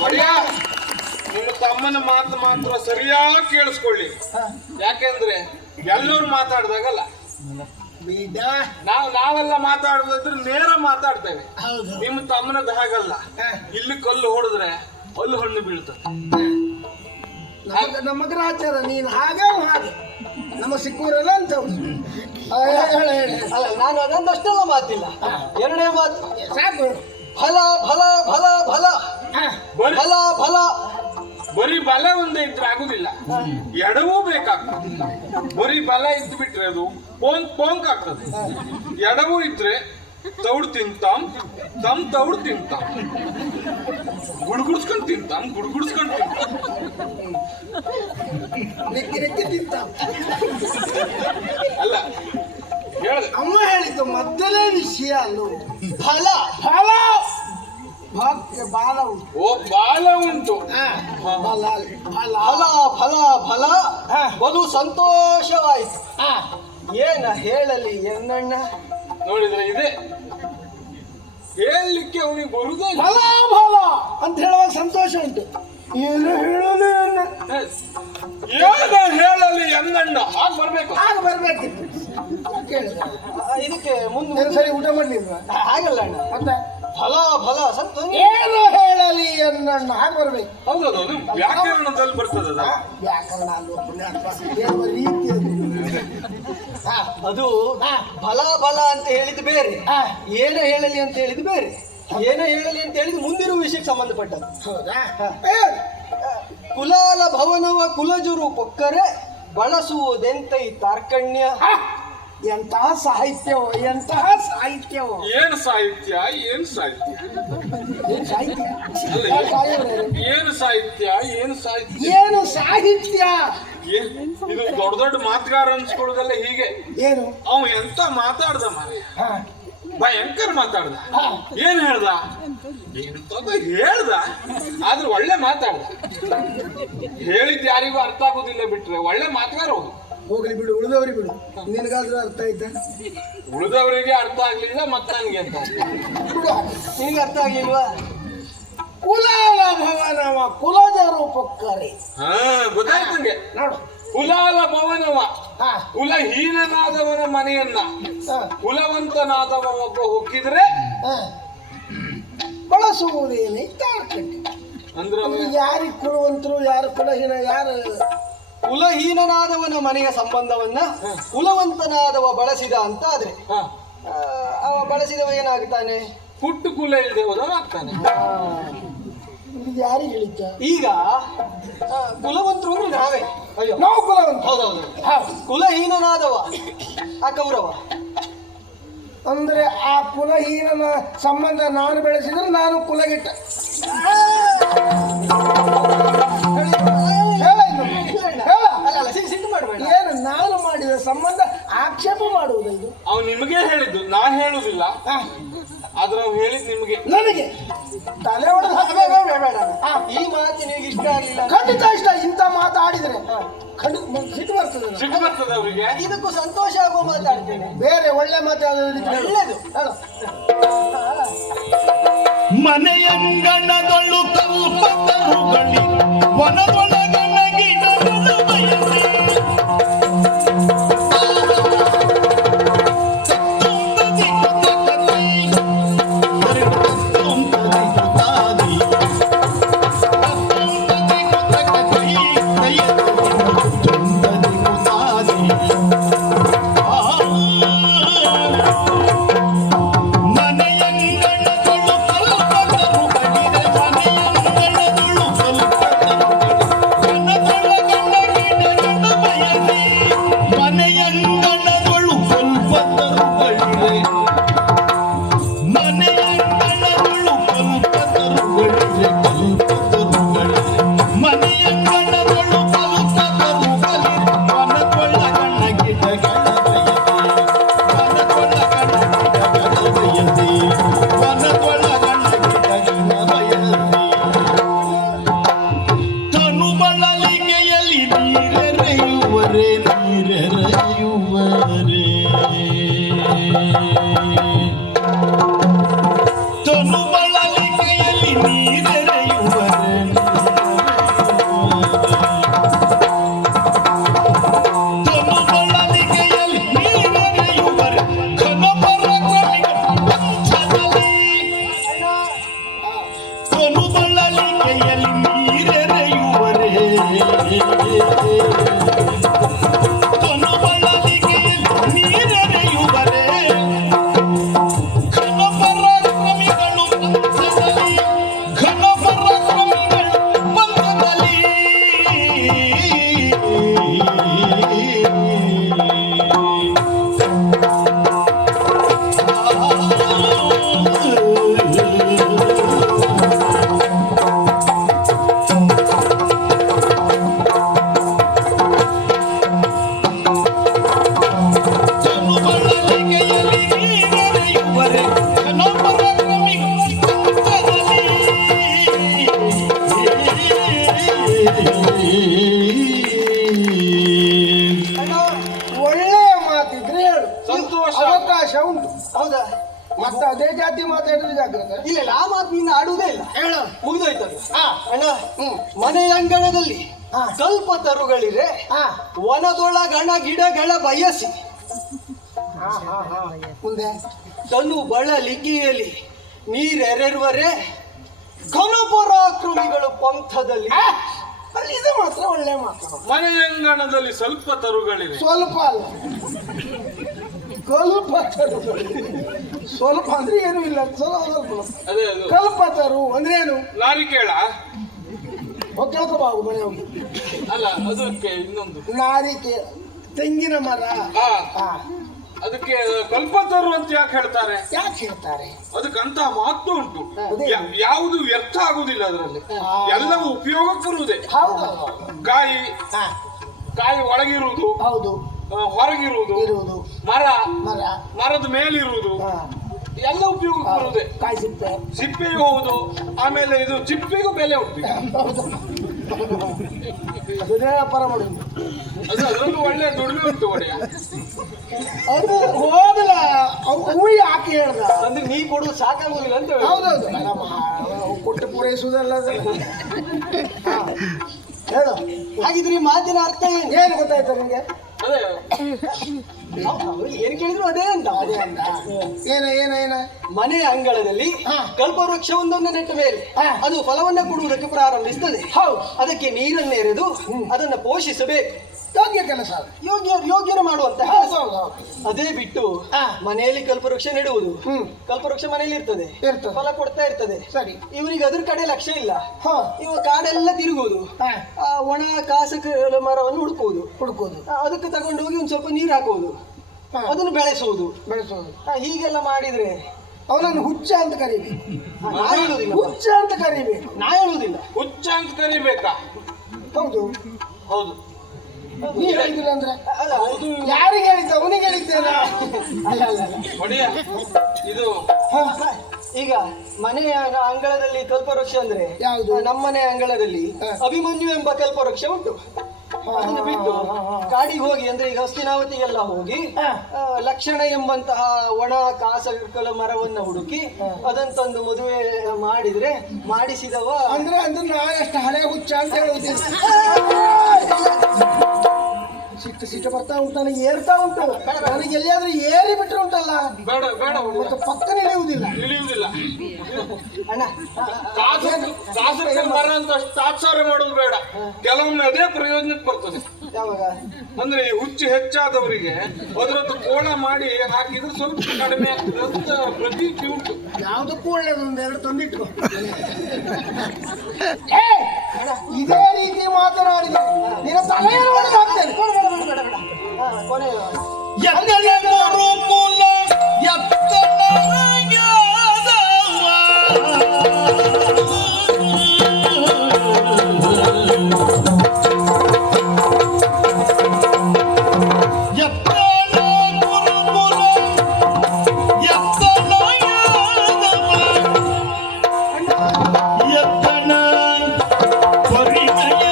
ಫಲ ಫಲ ತಮ್ಮನ ಮಾತು ಮಾತ್ರ ಸರಿಯಾಗಿ ಕೇಳಿಸ್ಕೊಳ್ಳಿ. ಯಾಕೆಂದ್ರೆ ಎಲ್ಲರೂ ಮಾತಾಡ್ದಾಗಲ್ಲ, ನಾವೆಲ್ಲ ಮಾತಾಡೋದಾದ್ರೆ ನೇರ ಮಾತಾಡ್ತೇವೆ. ನಿಮ್ಮ ತಮ್ಮನದ್ದು ಹಾಗಲ್ಲ. ಇಲ್ಲಿ ಕಲ್ಲು ಹೊಡೆದ್ರೆ ಅಲ್ಲಿ ಹಣ್ಣು ಬೀಳ್ತದೆ. ನಮ್ಮ ಗ್ರಹಚಾರ ನೀನು ಹಾಗೆ ಹಾಗೆ ನಮ್ಮ ಸಿಕ್ಕೂರಲ್ಲ ಅಂತ. ಅಲ್ಲ, ನಾನು ಅದೊಂದಷ್ಟೆಲ್ಲ ಮಾತಿಲ್ಲ, ಎರಡೇ ಮಾತು ಸಾಕು. ಫಲ ಫಲ ಫಲ ಫಲ ಫಲ ಫಲ. ಬರೀ ಬಲ ಒಂದೇ ಇದ್ರೆ ಆಗುದಿಲ್ಲ, ಎಡವೂ ಬೇಕಾಗ್ತದೆ. ಬರೀ ಬಲ ಇದ್ದು ಬಿಟ್ರೆ ಅದು ಪೋಂಕ್ ಪೋಂಕ್ ಆಗ್ತದೆ. ಎಡವೂ ಇದ್ರೆ ತೌಡ್ ತಿಂತಾಂ ತೌಡ್ ತಿಂತಾಂ, ಗುಡ್ಗುಡ್ಸ್ಕೊಂಡ್ ತಿಂತಾಂ ಗುಡ್ಗುಡ್ಸ್ಕೊಂಡ್ ತಿಂತಾಂ, ನೆಕ್ಕಿ ನೆಕ್ಕಿ ತಿಂತಾಂ. ಅಲ್ಲ ಹೇಳ್ದೆ, ಅಮ್ಮ ಹೇಳಿದ್ದು ಮೊದಲೇ ವಿಷಯ ಅಲ್ಲೋ. ಫಲ ಫಲ ಭಾಗ್ಯ ಬಾಲ ಉಂಟು. ಓ ಬಾಲ ಉಂಟು. ಫಲ ಫಲ ಫಲ ಫಲ ಫಲ. ಬಲು ಸಂತೋಷವಾಯಿತು. ಏನ ಹೇಳಲಿ ಎನ್ನಣ್ಣ? ನೋಡಿದ್ರೆ ಇದೆ ಹೇಳಲಿಕ್ಕೆ ಅವನಿಗೆ ಬರುದೇ ಇಲ್ಲ. ಫಲ ಫಲ ಅಂತ ಹೇಳುವಾಗ ಸಂತೋಷ ಉಂಟು. ಏನು ಹೇಳೋದು ಏನು ಹೇಳಲಿ ಎನ್ನಣ್ಣ ಹಾಗೆ ಬರ್ಬೇಕು. ಆಗ ಬರ್ಬೇಕಿತ್ತು. ಕೇಳಿದ ಇದಕ್ಕೆ ಮುಂದೆ ಸರಿ ಊಟ ಮಾಡ್ಲಿಲ್ವಾ? ಹಾಗಲ್ಲ ಅಣ್ಣ, ಮತ್ತೆ ಫಲ ಫಲ ಸಂತೋಷ. ಏನು ಹೇಳಲಿ ಅನ್ನಣ್ಣ ಹಾಗೆ ಬರ್ಬೇಕು. ಹೌದೌದು, ಅದು ವ್ಯಾಕರಣದಲ್ಲಿ ಬರ್ತದೆ ಅದು. ವ್ಯಾಕರಣ ಅಲ್ವ ಪುಣ್ಯಾತ್ಮ, ಹೇಳುವ ರೀತಿ ಅದು. ಹಾ, ಅದು ಹಾ. ಫಲ ಫಲ ಅಂತ ಹೇಳಿದ್ದು ಬೇರೆ, ಹಾ. ಏನು ಹೇಳಲಿ ಅಂತ ಹೇಳಿದ್ದು ಬೇರೆ. ಏನು ಹೇಳಲಿ ಅಂತ ಹೇಳಿದ್ದು ಮುಂದಿರುವ ವಿಷಯಕ್ಕೆ ಸಂಬಂಧಪಟ್ಟದ್ದು. ಹೌದಾ? ಹೇಳು. ಕುಲಾಲ ಭವನವ ಕುಲಜುರು ಪೊಕ್ಕರೆ ಬಳಸುವುದೆಂತೈ ತಾರ್ಕಣ್ಯ. ಎಂತಹ ಸಾಹಿತ್ಯವೋ, ಎಂತಹ ಸಾಹಿತ್ಯವೋ. ಏನು ಸಾಹಿತ್ಯ, ಏನು ಸಾಹಿತ್ಯ, ಏನ್ ಸಾಹಿತ್ಯ? ಅಲ್ಲ, ಯಾರು ಸಾಯೋರು? ಏನು ಸಾಹಿತ್ಯ, ಏನು ಸಾಹಿತ್ಯ, ಏನು ಸಾಹಿತ್ಯ? ಇದು ದೊಡ್ಡ ದೊಡ್ಡ ಮಾತುಗಾರ ಅನ್ಸ್ಕೊಳ್ಳೋದಲ್ಲ ಹೀಗೆ. ಏನು? ಅವ ಎಂತ ಮಾತಾಡ್ದ ಮಾರೆ, ಹಾ, ಭಯಂಕರ ಮಾತಾಡ್ದ. ಹಾ. ಏನ್ ಹೇಳ್ದ, ಎಂತದ ಹೇಳ್ದ, ಆದ್ರೆ ಒಳ್ಳೆ ಮಾತಾಡ್ದ. ಹೇಳಿದ್ ಯಾರಿಗೂ ಅರ್ಥ ಆಗುದಿಲ್ಲ ಬಿಟ್ರೆ ಒಳ್ಳೆ ಮಾತುಗಾರ ಹೋದು. ಹೋಗ್ಲಿ ಬಿಡು, ಉಳಿದವ್ರಿಗೆ ಬಿಡು. ನಿನಗಾದ್ರೂ ಅರ್ಥ ಆಯ್ತಾ? ಉಳಿದವರಿಗೆ ಅರ್ಥ ಆಗ್ಲಿಲ್ಲ, ಮತ್ತ ನನ್ಗೆ ಅಂತ ಬಿಡು. ನಿಂಗೆ ಅರ್ಥ ಆಗ್ಲಿಲ್ವಾ? ಕುಲಾಲ ಭವನವ ಕುಲಜರು ಪೊಕ್ಕರೆ. ಹಾ, ಗೊತ್ತಾಯ್ತು ನಂಗೆ. ನೋಡು. ಕುಲಾಲ ಭವನವ, ಹಾ, ಕುಲಹೀನನಾದವನ ಮನೆಯನ್ನ ಹಾ, ಕುಲವಂತನಾದವ ಒಬ್ಬ ಹೊಕ್ಕಿದ್ರೆ ಹಾ. ಬಳಸುವುದೇನೆ ತಾರ್ಕಟ್ಟಿ. ಅಂದ್ರೆ ಅಂದ್ರೆ ಯಾರಿಗೆ ಕುಲವಂತರು, ಯಾರು ಕುಲಹೀನ, ಯಾರು? ಕುಲಹೀನನಾದವನ ಮನೆಯ ಸಂಬಂಧವನ್ನ ಕುಲವಂತನಾದವ ಬಳಸಿದ ಅಂತ ಆದ್ರೆ ಹಾ, ಅವ ಬಳಸಿದವ ಏನಾಗ್ತಾನೆ? ಹುಟ್ಟು ಕುಲ ಇಲ್ಲದೆ ಹೋದವ ಆಗ್ತಾನೆ. ಇದು ಯಾರಿಗೆ ಹೇಳಿದ್ದ? ಈಗ ಕುಲವಂತರು ಅಂದ್ರೆ ನಾವೇ. ಅಯ್ಯೋ, ನಾವು ಕುಲವಂತ. ಹೌದೌದು. ಹಾ, ಕುಲಹೀನನಾದವ ಆ ಕೌರವ. ಅಂದ್ರೆ ಆ ಕುಲಹೀನನ ಸಂಬಂಧ ನಾನು ಬೆಳೆಸಿದ್ರೆ ನಾನು ಕುಲಗೆಟ್ಟ. ಹೇಳ ಇನ್ನು. ಹೇಳ. ಅಲ್ಲ ಅಲ್ಲ, ಸಿಟ್ಟು ಮಾಡಬೇಡ. ಏನು ನಾನು ಮಾಡಿದ ಸಂಬಂಧ ಆಕ್ಷೇಪ ಮಾಡುವುದು ಇದು? ಅವ್ ನಿಮಗೆ ಹೇಳಿದ್ದು, ನಾ ಹೇಳುದಿಲ್ಲ. ಹಾ, ಆದ್ರೆ ಅವ್ ಹೇಳಿದ್ ನಿಮಗೆ. ನನಗೆ ತಲೆ ಹೊಡೆದು ಬೇಡ. ಈ ಮಾತು ನಿನಗೆ ಇಷ್ಟ ಆಗಲಿಲ್ಲ. ಖಂಡಿತ ಇಷ್ಟ. ಇಂಥ ಮಾತಾಡಿದ್ರೆ ಖಂಡಿತ ಸಿಟ್ಟು ಬರ್ತದೆ ನನಗೆ. ಸಿಟ್ಟು ಬರ್ತದೆ ಅವ್ರಿಗೆ. ಇದಕ್ಕೂ ಸಂತೋಷ ಆಗುವ ಮಾತಾಡ್ತೇನೆ. ಬೇರೆ ಒಳ್ಳೆ ಮಾತಾಡೋದಕ್ಕೆ ಒಳ್ಳೆದು. ಹೇಳು. ಮನೆಯಂಗಣದೊಳು ಕಲ್ಪತರುಗಳಿ ವನದೊಳಗಣ ಗಿಡಗಳು ಬಯಸಿ ಒಳ್ಳೆಯ ಮಾತಿದ್ರೆ ಹೇಳು, ಸಂತೋಷ. ಅವಕಾಶ ಉಂಟು. ಹೌದಾ? ಮತ್ತೆ ಅದೇ ಜಾತಿ ಮಾತಾಡಿದ್ರೆ ಜಾಗ್ರತೆ. ಇಲ್ಲ ಇಲ್ಲ, ಆ ಮಾತು ನೀನು ಆಡುವುದೇ ಇಲ್ಲ. ಹೇಳು. ಮುಗಿದೋಯ್ತದು. ಹಾ. ಅಣ್ಣ, ಮನೆಯ ಅಂಗಣದಲ್ಲಿ ಹಾ. ಕಲ್ಪತರುಗಳಿರೆ ಹಾ, ವನದೊಳಗಣ ಗಿಡಗಳ ಬಯಸಿ ಮುಂದೆ ತನು ಬಳಲಿಕೆಯಲ್ಲಿ ನೀರೆರೆರುವರೆ ಘನಪರಾಕ್ರಮಿಗಳು ಪಂಥದಲ್ಲಿ. ಅಲ್ಲಿ ಇದು ಮಾತ್ರ ಒಳ್ಳೆ ಮಾತು. ಮನೆಯಂಗಣದಲ್ಲಿ ಸ್ವಲ್ಪ ತರುಗಳಿವೆ. ಸ್ವಲ್ಪ ಅಲ್ಲ, ಸ್ವಲ್ಪ ತರುಗಳಿವೆ. ಸ್ವಲ್ಪ ಅಂದ್ರೆ ಏನು ಇಲ್ಲ, ಸ್ವಲ್ಪ ಅದೇ ಅದು ಕಲ್ಪ ತರು ಅಂದ್ರೆ ಏನು? ನಾರಿಕೇಳ ಕೇಳ್ಕೋಬಾಗು ಮನೆ ಹೋಗಿ. ಅಲ್ಲ, ಅದಕ್ಕೆ ಇನ್ನೊಂದು ನಾರಿಕೆ ತೆಂಗಿನ ಮರ. ಹಾ, ಅದಕ್ಕೆ ಕಲ್ಪತರು ಅಂತ ಯಾಕೆ ಹೇಳ್ತಾರೆ? ಯಾಕೆ ಹೇಳ್ತಾರೆ? ಅದಕ್ಕಂತ ಮಹತ್ವ ಉಂಟು. ಅದೇ. ಯಾವುದು ವ್ಯರ್ಥ ಆಗುದಿಲ್ಲ ಅದರಲ್ಲಿ, ಎಲ್ಲವೂ ಉಪಯೋಗಕ್ಕೆ ಬರುವುದೇ. ಹೌದು. ಕಾಯಿ ಹಾ, ಕಾಯಿ ಒಳಗಿರುವುದು, ಹೌದು, ಹೊರಗಿರುವುದು, ಇರುವುದು ಮರ ಮರ. ಮರದ ಮೇಲಿರುವುದು, ಹಾ, ಎಲ್ಲ ಉಪಯೋಗಕ್ಕೆ ಬರುವುದೇ. ಕಾಯಿ ಸಿಗ್ತೆ. ಸಿಪ್ಪೆಗೂ ಹೌದು, ಆಮೇಲೆ ಇದು ಚಿಪ್ಪಿಗೂ ಬೆಲೆ ಉಂಟು. ಹೌದು, ಅದೇ ವ್ಯಾಪಾರ ಮಾಡುದು. ಅದು ಅದರಲ್ಲೂ ಒಳ್ಳೆ ದುಡಿಮೆ ಉಂಟು ಒಡೆಯ. ಅದು ಹೋಗಲ್ಲ, ಹೂವಿ ಹಾಕಿ ಹೇಳ್ದ. ಅಂದ್ರೆ ನೀ ಕೊಡುದು ಸಾಕಾಗುದಿಲ್ಲ ಅಂತ ಹೇಳು. ಹೌದೌದು, ಕೊಟ್ಟು ಪೂರೈಸುವುದಲ್ಲ ಅದು. ಹಾ, ಹೇಳು. ಹಾಗಿದ್ರೆ ಈ ಮಾತಿನ ಅರ್ಥ ಏನು? ಏನು ಗೊತ್ತಾಯ್ತು ನಿಮಗೆ? ಅದೇ ಅವ್ರು ಏನ್ ಕೇಳಿದ್ರು ಅದೇ ಅಂತ. ಅದೇ ಅಂತ. ಏನ ಏನ ಏನ ಮನೆಯ ಅಂಗಳದಲ್ಲಿ ಹಾ. ಕಲ್ಪವೃಕ್ಷ ಒಂದೊಂದು ನೆಟ್ಟ ಮೇಲೆ ಹಾ. ಅದು ಫಲವನ್ನ ಕೊಡುವುದಕ್ಕೆ ಪ್ರಾರಂಭಿಸ್ತದೆ. ಹೌದು, ಅದಕ್ಕೆ ನೀರನ್ನು ಎರೆದು ಅದನ್ನ ಪೋಷಿಸಬೇಕು. ಯೋಗ್ಯ ಕೆಲಸ ಅದು. ಯೋಗ್ಯನ ಮಾಡುವಂತ ಹೌದು, ಹೌದು, ಹೌದು. ಅದೇ ಬಿಟ್ಟು ಹಾ. ಮನೆಯಲ್ಲಿ ಕಲ್ಪವೃಕ್ಷ ನೆಡುವುದು. ಹ್ಮ್. ಕಲ್ಪವೃಕ್ಷ ಮನೆಯಲ್ಲಿ ಇರ್ತದೆ, ಇರ್ತದೆ. ಫಲ ಕೊಡ್ತಾ ಇರ್ತದೆ. ಸರಿ. ಇವನಿಗೆ ಅದ್ರ ಕಡೆ ಲಕ್ಷ್ಯ ಇಲ್ಲ. ಹಾ, ಇವ ಕಾಡೆಲ್ಲ ತಿರುಗುವುದು, ಹಾ, ಆ ಒಣ ಕಾಸಕ ಮರವನ್ನು ಹುಡುಕುವುದು, ಹುಡುಕೋದು, ಅದಕ್ಕೆ ತಗೊಂಡು ಹೋಗಿ ಒಂದ್ ಸ್ವಲ್ಪ ನೀರು ಹಾಕುವುದು, ಹಾ. ಅದನ್ನು ಬೆಳೆಸುವುದು. ಬೆಳೆಸೋದು. ಹೀಗೆಲ್ಲ ಮಾಡಿದ್ರೆ ಅವನನ್ನು ಹುಚ್ಚ ಅಂತ ಕರೀಬೇಕು. ನಾ ಹೇಳುವುದಿಲ್ಲ, ಹುಚ್ಚ ಅಂತ ಕರೀಬೇಕು. ನಾ ಹೇಳುವುದಿಲ್ಲ. ಹುಚ್ಚ ಅಂತ ಕರಿಬೇಕಾ? ಹೌದು, ಹೌದು. ನೀ ಹೇಳಿದಿಲ್ಲ ಅಂದ್ರೆ ಅಲ್ಲ, ಯಾರಿಗೆ ಹೇಳಿದ್ದ? ಅವನಿಗೆ ಹೇಳಿದ್ದೇನ? ಅಲ್ಲ ಅಲ್ಲ ಅಲ್ಲ. ಒಡೆಯ, ಇದು ಈಗ ಮನೆಯ ಅಂಗಳದಲ್ಲಿ ಕಲ್ಪವೃಕ್ಷ ಅಂದ್ರೆ ಯಾವುದು? ನಮ್ಮನೆ ಅಂಗಳದಲ್ಲಿ ಅಭಿಮನ್ಯು ಎಂಬ ಕಲ್ಪವೃಕ್ಷ ಉಂಟು. ಅದನ್ನು ಬಿಟ್ಟು ಕಾಡಿಗೆ ಹೋಗಿ ಅಂದ್ರೆ ಈಗ ಹಸ್ತಿನಾವತಿಗೆಲ್ಲ ಹೋಗಿ ಲಕ್ಷಣ ಎಂಬಂತಹ ಒಣ ಕಾಸಕಲ ಮರವನ್ನ ಹುಡುಕಿ ಅದನ್ನ ತಂದು ಮದುವೆ ಮಾಡಿದ್ರೆ ಮಾಡಿಸಿದವ ಅಂದ್ರೆ ಅಂದ್ರೆ ನಾನೆಷ್ಟು ಹಳೆ ಹುಚ್ಚ ಅಂತ ಹೇಳುವುದಿಲ್ಲ. ಸಿಟ್ಟು ಬರ್ತಾ ಉಂಟಲ್ಲ, ಏರ್ತಾ ಉಂಟು. ನನಗೆ ಎಲ್ಲಿಯಾದ್ರೂ ಏರಿ ಬಿಟ್ರೆ ಉಂಟಲ್ಲ, ಬೇಡ ಬೇಡ ಒಡೆಯ. ಮತ್ತೆ ಪಕ್ಕ ನಿಲ್ಲುವುದಿಲ್ಲ. ಇಳಿಯುವುದಿಲ್ಲ. ಅಣ್ಣ ಕಾಸಕ್ಕೆ ಮರ ಅಂತ ಅಷ್ಟು ತಾತ್ಸಾರ ಮಾಡೋದು ಬೇಡ. ಕೆಲವೊಮ್ಮೆ ಅದೇ ಪ್ರಯೋಜನಕ್ಕೆ ಬರ್ತದೆ. ಯಾವಾಗ ಅಂದ್ರೆ ಈ ಹುಚ್ಚು ಹೆಚ್ಚಾದವರಿಗೆ ಅದರದ್ದು ಕೋಳ ಮಾಡಿ ಹಾಕಿದ್ರೆ ಸ್ವಲ್ಪ ಕಡಿಮೆ ಆಗ್ತದೆ ಅಂತ ಪ್ರತೀತಿ ಉಂಟು. ಯಾವುದಕ್ಕೂ ಒಳ್ಳೇದು, ಒಂದೆರಡು ತಂದಿಟ್ಕೊ. ಇದೇ ರೀತಿ ಮಾತನಾಡಿದ ನಿನ್ನ ತಲೆಯನ್ನು ಒಡೆದು ಹಾಕ್ತೇನೆ. ಕೊನೆ ಎತ್ತಲ ಗುರುಕುಲ ಎತ್ತಲ ಯಾದವ ಎತ್ತಲ ಗುರುಕುಲ ಎತ್ತಲ ಯಾದವ ಎತ್ತನ ಪರಿಣಯ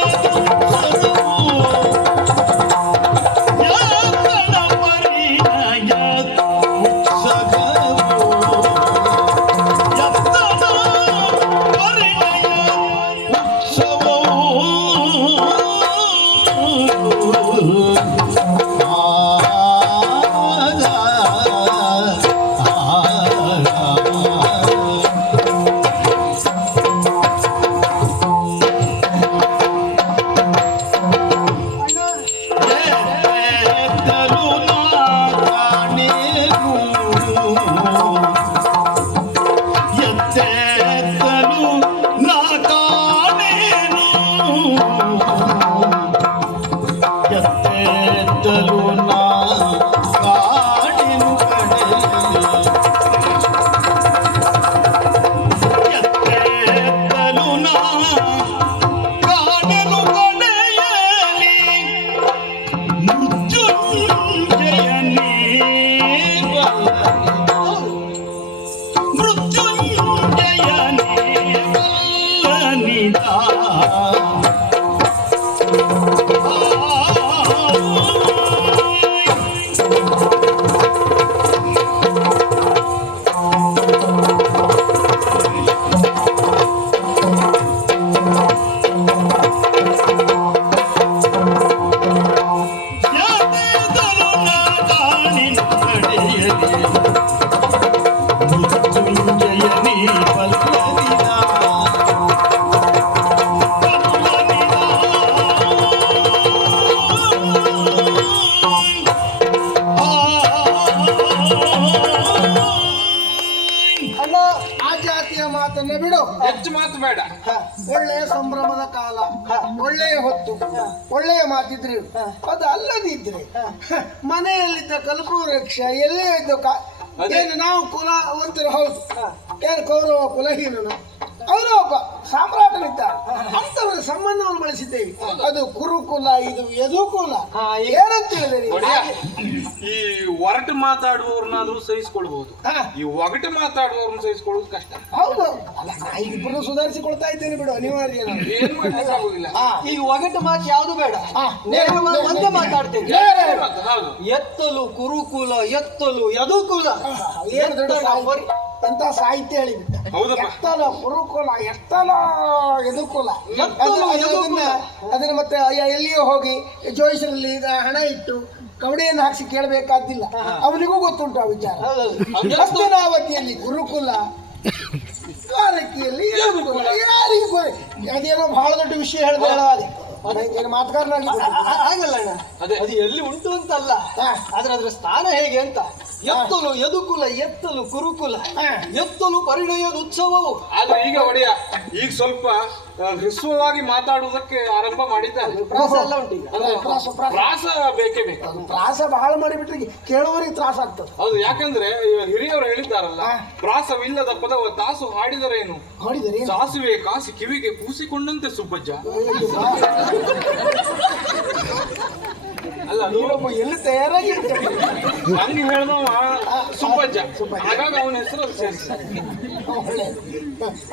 ಹೊತ್ತು ಒಳ್ಳೆಯ ಮಾತಿದ್ರೆ ಅದು ಅಲ್ಲದಿದ್ರೆ ಮನೆಯಲ್ಲಿದ್ದ ಕಲ್ಪವೃಕ್ಷ ಎಲ್ಲಿಯೋ ಇದ್ದ ಏನು ನಾವು ಕುಲವಂತರು ಹೌದು, ಏನು ಕೌರವ ಕುಲಹೀನನು, ಅವರು ಒಬ್ಬ ಸಾಮ್ರಾಟನಿದ್ದ ಅಂತವರ ಸಂಬಂಧವನ್ನು ಬಳಸಿದ್ದೇವೆ. ಅದು ಕುರುಕುಲ, ಇದು ಯದುಕುಲ. ಏನಂತ ಹೇಳಿದ್ರಿ? ಈ ಒರಟು ಮಾತಾಡುವವ್ರನ್ನಾದ್ರೂ ಸಹಿಸ್ಕೊಳ್ಬಹುದು, ಈ ಒಗಟು ಮಾತಾಡುವವ್ರನ್ನ ಸಹಿಸ್ಕೊಳ್ಳೋದು ಕಷ್ಟ. ಹೌದು, ಅಲ್ಲ ನಾ ಇಬ್ಬರು ಸುಧಾರಿಸಿಕೊಳ್ತಾ ಇದ್ದೇನೆ ಬಿಡು, ಅನಿವಾರ್ಯ. ಏನ್ ಮಾಡ್ಲಿಕ್ಕೆ ಆಗುದಿಲ್ಲ. ಈ ಒಗಟು ಮಾತು ಯಾವುದು ಬೇಡ, ನೇರವಾಗಿ ಒಂದೇ ಮಾತಾಡ್ತೇನೆ. ಹೌದು, ಎತ್ತಲು ಕುರುಕುಲ, ಎತ್ತಲು ಯದುಕುಲ. ಎಂತ ಸಾಹಿತ್ಯ ಹೇಳಿಬಿಟ್ಟ. ಹೌದಪ್ಪ. ಎತ್ತಲ ಕುರುಕುಲ, ಎತ್ತಲ ಯದುಕುಲ. ಅದನ್ನ ಮತ್ತೆ ಎಲ್ಲಿಯೋ ಹೋಗಿ ಜೋಯಿಸರಲ್ಲಿ ಹಣ ಇಟ್ಟು ಕವಡೆಯನ್ನು ಹಾಕಿಸಿ ಕೇಳಬೇಕಾದಿಲ್ಲ, ಅವನಿಗೂ ಗೊತ್ತುಂಟು ಆ ವಿಚಾರ. ಹಸ್ತನಾವತಿಯಲ್ಲಿ ಗುರುಕುಲ, ದ್ವಾರಕಿಯಲ್ಲಿ ಯದುಕುಲ. ಯಾರಿಗೂ ಅದೇನೋ ಬಹಳ ದೊಡ್ಡ ವಿಷಯ ಹೇಳಿದ ಮಾತುಗಾರನಾಗಿ ಆಗಲ್ಲ ಅಣ್ಣ, ಅದು ಎಲ್ಲಿ ಉಂಟು ಅಂತಲ್ಲ, ಆದ್ರೆ ಅದ್ರ ಸ್ಥಾನ ಹೇಗೆ ಅಂತ. ಎತ್ತಲು ಯದುಕುಲ, ಎತ್ತಲು ಕುರುಕುಲ, ಎತ್ತಲು ಪರಿಣಯದ ಉತ್ಸವವು. ಆದ್ರೆ ಈಗ ಒಡೆಯ ಈಗ ಸ್ವಲ್ಪ ಹೃಸ್ವವಾಗಿ ಮಾತಾಡುವುದಕ್ಕೆ ಆರಂಭ ಮಾಡಿದ್ದಾರೆ. ಪ್ರಾಸ ಎಲ್ಲ ಉಂಟು ಈಗ. ಪ್ರಾಸ ಬೇಕೇ ಬೇಕು. ಪ್ರಾಸ ಬಹಳ ಮಾಡಿಬಿಟ್ರೆ ಕೇಳುವವರಿಗೆ ತ್ರಾಸ ಆಗ್ತದೆ. ಹೌದು, ಯಾಕಂದ್ರೆ ಹಿರಿಯವರು ಹೇಳಿದ್ದಾರಲ್ಲ, ಪ್ರಾಸವಿಲ್ಲದ ಪದವ ತಾಸು ಹಾಡಿದರೇನು, ಸಾಸುವೆ ಕಾಸಿ ಕಿವಿಗೆ ಕೂಸಿಕೊಂಡಂತೆ ಸುಬ್ಬಜ್ಜ. ಅಲ್ಲ, ನೀವೊಬ್ಬ ಎಲ್ಲಿ ತಯಾರಾಗಿ ಹಂಗೆ ಹೇಳ್ದವ ಸುಬ್ಬಜ್ಜ, ಹಾಗಾಗಿ ಅವನ ಹೆಸರು ಸೇರಿಸ.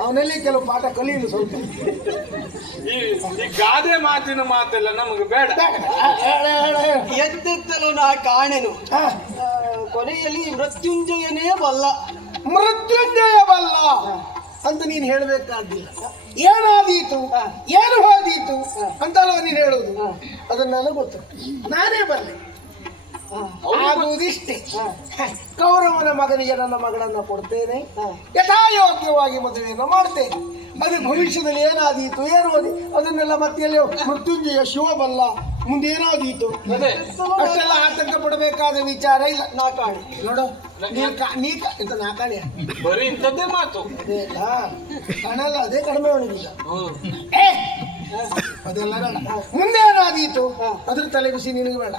ಅವನಲ್ಲಿ ಕೆಲವು ಪಾಠ ಕಲಿಯಲು ಸ್ವಲ್ಪ. ಈ ಗಾದೆ ಮಾತಿನ ಮಾತೆಲ್ಲ ನಮಗೆ ಬೇಡ. ಎತ್ತೆತ್ತಲು ನಾ ಕಾಣೆನು, ಕೊನೆಯಲ್ಲಿ ಮೃತ್ಯುಂಜಯನೇ ಬಲ್ಲ. ಮೃತ್ಯುಂಜಯ ಬಲ್ಲ ಅಂತ ನೀನು ಹೇಳಬೇಕಾದಿಲ್ಲ. ಏನಾದೀತು, ಏನು ಹೋದೀತು ಅಂತಲ್ವ ನೀನು ಹೇಳುವುದು. ಅದನ್ನ ನನಗೆ ಗೊತ್ತು, ನಾನೇ ಬರಲಿ. ಆಗುವುದಿಷ್ಟೇ, ಕೌರವನ ಮಗನಿಗೆ ನನ್ನ ಮಗಳನ್ನ ಕೊಡ್ತೇನೆ, ಯಥಾಯೋಗ್ಯವಾಗಿ ಮದುವೆಯನ್ನು ಮಾಡ್ತೇನೆ. ಅದು ಭವಿಷ್ಯದಲ್ಲಿ ಏನಾದೀತು, ಏನು ಓದಿ ಅದನ್ನೆಲ್ಲ ಮತ್ತೆ ಎಲ್ಲಿ ಮೃತ್ಯುಂಜಯ ಶಿವಬಲ್ಲ, ಮುಂದೇನಾದೀತು ಅಷ್ಟೆಲ್ಲ ಆತಂಕ ಪಡಬೇಕಾದ ವಿಚಾರ ಇಲ್ಲ. ನಾಕಾಣಿ ನೋಡು, ಇಂತ ನಾಕಾಣಿ ಬರೀ ಇಂಥದ್ದೇ ಮಾತು ಕಾಣಲ್ಲ, ಅದೇ ಕಡಿಮೆ ಅವನಿಗಿಲ್ಲ. ಅದೆಲ್ಲ ಬೇಡ. ಮುಂದೇನಾದೀತು ಅದ್ರ ತಲೆಬಿಸಿ ನಿನಗೆ ಬೇಡ.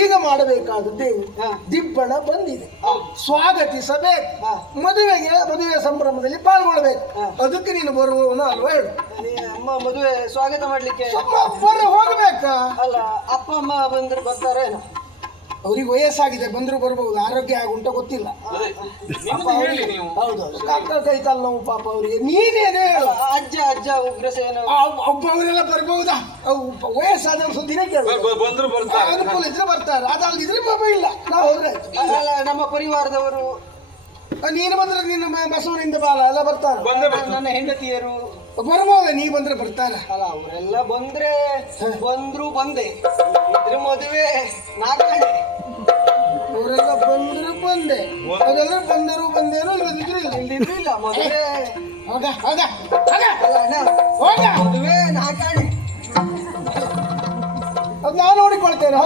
ಈಗ ಮಾಡಬೇಕಾದದ್ದೇನು, ದಿಬ್ಬಣ ಬಂದಿದೆ, ಸ್ವಾಗತಿಸಬೇಕು, ಮದುವೆ ಸಂಭ್ರಮದಲ್ಲಿ ಪಾಲ್ಗೊಳ್ಬೇಕು. ಅದಕ್ಕೆ ನೀನು ಬರುವವನು ಅಲ್ವಾ ಹೇಳು. ಅಮ್ಮ ಮದುವೆ ಸ್ವಾಗತ ಮಾಡ್ಲಿಕ್ಕೆ ಹೋಗ್ಬೇಕಾ? ಅಲ್ಲ, ಅಪ್ಪ ಅಮ್ಮ ಬಂದ್ರೆ ಬರ್ತಾರೇನು? ಅವ್ರಿಗೆ ವಯಸ್ಸಾಗಿದೆ, ಬಂದ್ರು ಬರ್ಬಹುದು, ಆರೋಗ್ಯ ಆಗುಂಟ ಗೊತ್ತಿಲ್ಲ. ಹೌದು, ಕೈ ಕಾಲು ನೋವು ಪಾಪ ಅವರಿಗೆ. ನೀನೇನು ಹೇಳು, ಅಜ್ಜ ಉಗ್ರಸೇನ ಒಬ್ಬ ಅವರೆಲ್ಲ ಬರ್ಬಹುದಾ? ವಯಸ್ಸಾದವ್ರು ಸುದ್ದಿನೇ ಕೇಳು, ಬಂದ್ರು ಬರ್ತಾರೆ, ಅನುಕೂಲ ಇದ್ರೆ ಬರ್ತಾರೆ, ಅದಲ್ದಿದ್ರೆ ಇಲ್ಲ. ನಾವು ಹೋದ್ರೆ ನಮ್ಮ ಪರಿವಾರದವರು, ನೀನು ಬಂದ್ರೆ ನಿನ್ನ ಬಸವನಿಂದ ಬಾಲ ಎಲ್ಲ ಬರ್ತಾರೆ. ನನ್ನ ಹೆಂಡತಿಯರು ಬರ್ಬೋದ, ನೀ ಬಂದ್ರೆ ಬರ್ತಾರ. ಅಲ್ಲ, ಅವರೆಲ್ಲ ಬಂದ್ರು ಬಂದೆ, ಇದ್ರ ಮದುವೆ ನಾಲ್ಕಡೆ. ಅವರೆಲ್ಲ ಬಂದ್ರು ಬಂದೆ, ಅದೆಲ್ಲ ಬಂದೇರು ಇಲ್ಲಿದ್ರು ಇಲ್ಲ ಮದುವೆ. ಮದುವೆ ನಾಲ್ಕಡೆ, ಅದು ನಾನು ನೋಡಿಕೊಳ್ತೇನೆ.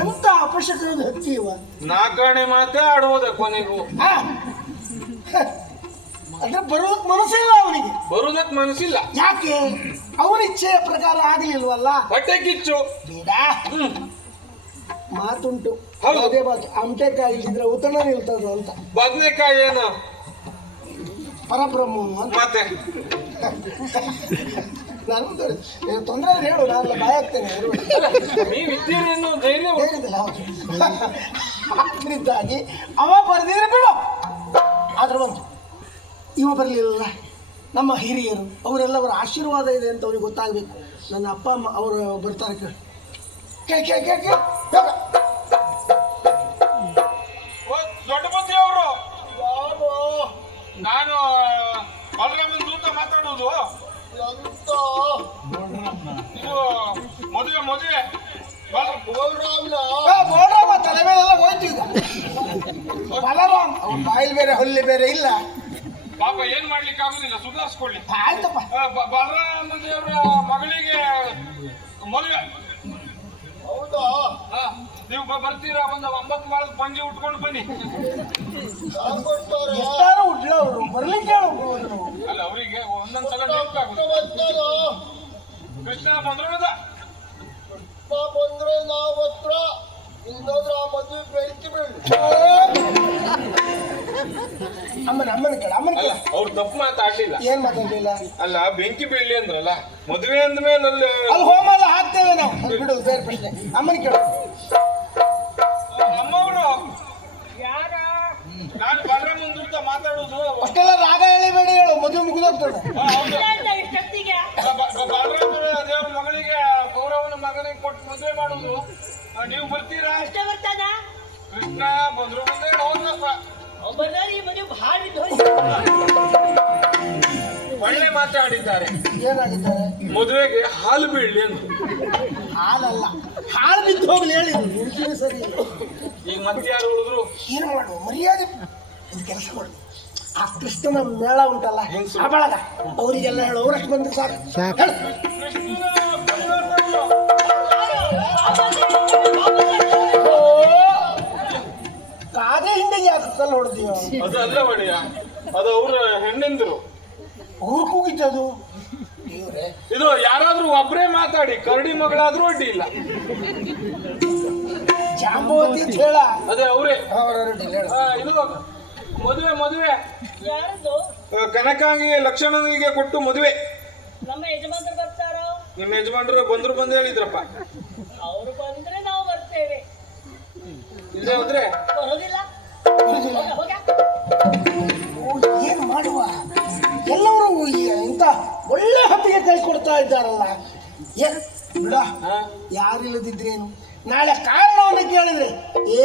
ಎಂತ ಅಪಶಕನದ ಹತ್ತಿ ಇವ. ನಾಲ್ಕಣೆ ಮಾತೇ ಆಡುವುದಪ್ಪ ನೀವು. ಅಂದ್ರೆ ಬರೋದಕ್ಕೆ ಮನಸ್ಸಿಲ್ಲ ಅವನಿಗೆ, ಬರುವುದಕ್ಕೆ ಮನಸ್ಸಿಲ್ಲ. ಯಾಕೆ? ಅವನ ಇಚ್ಛೆಯ ಪ್ರಕಾರ ಆಗ್ಲಿಲ್ವಲ್ಲ. ಹೊಟ್ಟೆ ಕಿಚ್ಚು ಬೇಡ, ಮಾತುಂಟು, ಅದೇ ಮಾತು. ಆಮಟೆಕಾಯಿ ಇಲ್ದಿದ್ರೆ ಉತ್ತಣ ನಿಲ್ತದ ಅಂತ. ಬದನೆಕಾಯಿ ಏನು ಪರಬ್ರಹ್ಮ ಅಂತ. ಮತ್ತೆ ನಾನು ತೊಂದರೆ ಹೇಳು, ನಾನು ಭಯ ಆಗ್ತೇನೆ. ನೀವಿದ್ದೀರೇನು ಧೈರ್ಯ ಹೇಳಿದಿಲ್ಲ ಅದರಿಂದಾಗಿ ಅವ ಬರ್ದಿದ್ರೆ ಬಿಡು. ಆದ್ರೆ ಒಂದು ಇವ ಬರಲಿಲ್ಲ, ನಮ್ಮ ಹಿರಿಯರು ಅವರೆಲ್ಲವರ ಆಶೀರ್ವಾದ ಇದೆ ಅಂತ ಅವ್ರಿಗೆ ಗೊತ್ತಾಗಬೇಕು. ನನ್ನ ಅಪ್ಪ ಅಮ್ಮ ಅವರು ಬರ್ತಾರೆ, ಕೇಳಿ. ದೊಡ್ಡ ಬುದ್ಧಿ ಅವರು, ನಾನು ಬಲರಾಮನ್ ದೂತ ಮಾತಾಡುವುದು. ಮದುವೆ ಬೋಳರಾಮ ತಲೆ ಮೇಲೆಲ್ಲ ಹೋಯ್ತು ಈಗ. ಬಲರಾಮ್ ಅವ್ರ ಬಾಯಿಲ್ ಬೇರೆ ಹೊಲ್ಲಿ ಬೇರೆ ಇಲ್ಲ. ಪಾಪ ಏನ್ ಮಾಡ್ಲಿಕ್ಕೆ ಆಗುದಿಲ್ಲ, ಸುಧಾರಿಸ್ಕೊಳ್ಳಿ. ಆಯ್ತಪ್ಪ. ಬಲರಾಮ ದೇವರ ಮಗಳಿಗೆ ಮದುವೆ. ಹೌದಾ? ನೀವು ಬರ್ತೀರಾ? ಒಂದು 9 ಮಾಳದ ಪಂಜಿ ಉಟ್ಕೊಂಡು ಬನ್ನಿ. ಎಷ್ಟಾರು ಉಡ್ಲ ಅವರು ಬರ್ಲಿಕ್ಕೆ ಹೋಗ್ಬೋದು. ಅಲ್ಲ ಅವರಿಗೆ ಒಂದೊಂದ್ಸಲ ನೆನಪಾಗುದು. ಕೃಷ್ಣ ಬಂದ್ರು ಬಂದ್ರೆ ನಾವು ಹತ್ರ ಇಲ್ದಾದ್ರೆ ಆ ಮದುವೆ ಬೆಂಕಿ ಬೀಳಿ. ಅಮ್ಮನ ಕೇಳ ಅವ್ರು ತಪ್ಪು ಮಾತಾಡ್ಲಿಲ್ಲ. ಏನ್ ಮಾತಾಡ್ಲಿಲ್ಲ? ಅಲ್ಲ ಬೆಂಕಿ ಬೀಳಿ ಅಂದ್ರಲ್ಲ, ಮದುವೆ ಅಂದ್ಮೇಲೆ ಅಲ್ಲಿ ಹೋಮ ಎಲ್ಲ ಹಾಕ್ತೇವೆ ನಾವು. ಅದು ಬಿಡು, ಬೇರೆ ಪ್ರಶ್ನೆ. ಅಮ್ಮನ ಕೇಳ. ಅಮ್ಮವರು ನಾನು ಬರ ಮುಂದುಂತ ಮಾತಾಡುದು. ಅಷ್ಟೆಲ್ಲ ರಾಗ ಹೇಳಿಬೇಡಿ, ಹೇಳು, ಮದುವೆ ಮುಗಿದೋಗ್ತದೆ. ಬಾಲರಾಮರ ದೇವ್ರ ಮಗಳಿಗೆ ಗೌರವನ ಮಗನಿಗೆ ಕೊಟ್ಟು ಮದುವೆ ಮಾಡುದು. ನೀವು ಬರ್ತೀರಾ? ಕೃಷ್ಣ ಬಂದ್ರು ಮುಂದೆ ಹೋದ್ರಪ್ಪ. ಒಳ್ಳೆ ಮಾತಾಡಿದ್ದಾರೆ. ಏನಾಗಿದ್ದಾರೆ? ಮದುವೆಗೆ ಹಾಲು ಬೀಳಲಿ ಅಂತ. ಹಾಲಲ್ಲ, ಹಾಲು ಬಿದ್ದು ಹೋಗ್ಲಿ ಹೇಳಿ. ಹುಡುಗಿನ ಸರಿ. ಈಗ ಮತ್ತೆ ಯಾರು ಉಳಿದ್ರು? ಏನು ಮಾಡುವ? ಮರ್ಯಾದೆ ಒಂದು ಕೆಲಸ ಮಾಡು. ಆ ಕೃಷ್ಣನ ಮೇಳ ಉಂಟಲ್ಲ, ಆ ಬಳಗ, ಅವರಿಗೆಲ್ಲ ಹೇಳು. ಅವರಷ್ಟು ಬಂದ್ರೆ ಸಾಕು. ಹೇಳು. ಕಾದೆ ಹಿಂಡಿಗೆ ಯಾಕೆ ಕಲ್ಲು ಹೊಡೆದೀವ? ಅದಲ್ಲ ಒಡೆಯ, ಅದು ಅವ್ರ ಹೆಣ್ಣೆಂದರು. ಅವ್ರು ಕೂಗಿದ್ದದು. ಇದು ಯಾರಾದ್ರೂ ಒಬ್ಬರೇ ಮಾತಾಡಿ, ಕರಡಿ ಮಗಳಾದ್ರೂ ಅಡ್ಡಿ ಇಲ್ಲ. ಜಾಂಬವತಿ ಅಂತ ಹೇಳ. ಅದೇ ಅವರೇ. ಹೇಳ. ಇದು ಮದುವೆ ಕನಕಾಂಗಿ ಲಕ್ಷಣನಿಗೆ ಕೊಟ್ಟು ಮದುವೆ. ನಮ್ಮ ಯಜಮಾನರು ಬರ್ತಾರೋ? ನಿಮ್ಮ ಯಜಮಾನರು ಬಂದು ಹೇಳಿದ್ರಪ್ಪ. ಅವರು ಬಂದ್ರೆ ನಾವು ಬರ್ತೇವೆ, ಇಲ್ಲೇ ಹೋದ್ರೆ ಬರೋದಿಲ್ಲ. ಏನು ಮಾಡುವ? ಎಲ್ಲರೂ ಇಂಥ ಒಳ್ಳೆ ಹೊತ್ತಿಗೆ ಕಳಿಸ್ಕೊಡ್ತಾ ಇದ್ದಾರಲ್ಲ. ಬಿಡ, ಯಾರಿಲ್ಲದಿದ್ರೇನು? ನಾಳೆ ಕಾರಣವನ್ನು ಕೇಳಿದ್ರೆ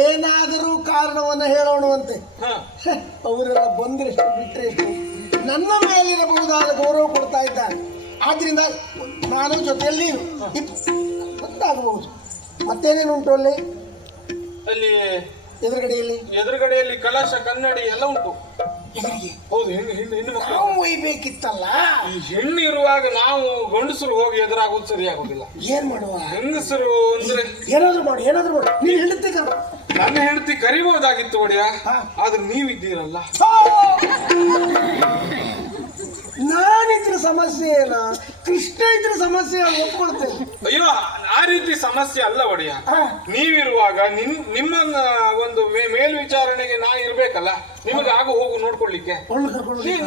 ಏನಾದರೂ ಕಾರಣವನ್ನು ಹೇಳೋಣವಂತೆ. ಅವರೆಲ್ಲ ಬಂದ್ರೆ ಬಿಟ್ಟರೆ ನನ್ನ ಮೇಲಿರಬಹುದಾದ ಗೌರವ ಕೊಡ್ತಾ ಇದ್ದಾರೆ. ಆದ್ರಿಂದ ನಾನು ಜೊತೆಯಲ್ಲಿ ಗೊತ್ತಾಗಬಹುದು. ಮತ್ತೇನೇನುಂಟು ಅಲ್ಲಿ? ಅಲ್ಲಿ ಎದುರುಗಡೆಯಲ್ಲಿ ಕಲಶ ಕನ್ನಡಿ ಎಲ್ಲ ಉಂಟು. ಎದುರಿಗೆ ಹೌದು, ಹೆಣ್ಣು ಮಕ್ಕಳು ನಾವು ಒಯ್ಬೇಕಿತ್ತಲ್ಲ. ಈ ಹೆಣ್ಣು ಇರುವಾಗ ನಾವು ಗಂಡಸರು ಹೋಗಿ ಎದುರಾಗೋದು ಸರಿಯಾಗೋದಿಲ್ಲ. ಏನ್ ಮಾಡುವ? ಹೆಂಗಸರು ಅಂದ್ರೆ ಏನಾದ್ರು ಮಾಡು. ನೀನು ಹೆಂಡತಿ ಕರ. ನನ್ನ ಹೆಂಡತಿ ಕರಿಬಹುದಾಗಿತ್ತು ಒಡೆಯ, ಆದ್ರೆ ನೀವಿದ್ದೀರಲ್ಲ. ನಾನಿದ್ರ ಸಮಸ್ಯೆ ಏನ? ಕೃಷ್ಣ ಇದ್ರ ಸಮಸ್ಯೆ ಒಪ್ಕೊಳ್ತೇನೆ. ಅಯ್ಯೋ, ಆ ರೀತಿ ಸಮಸ್ಯೆ ಅಲ್ಲ ಒಡೆಯ. ನೀವಿರುವಾಗ ನಿಮ್ಮನ್ನ ಒಂದು ಮೇಲ್ವಿಚಾರಣೆಗೆ ನಾ ಇರ್ಬೇಕಲ್ಲ. ನಿಮಗೆ ಆಗು ಹೋಗು ನೋಡ್ಕೊಳ್ಲಿಕ್ಕೆ.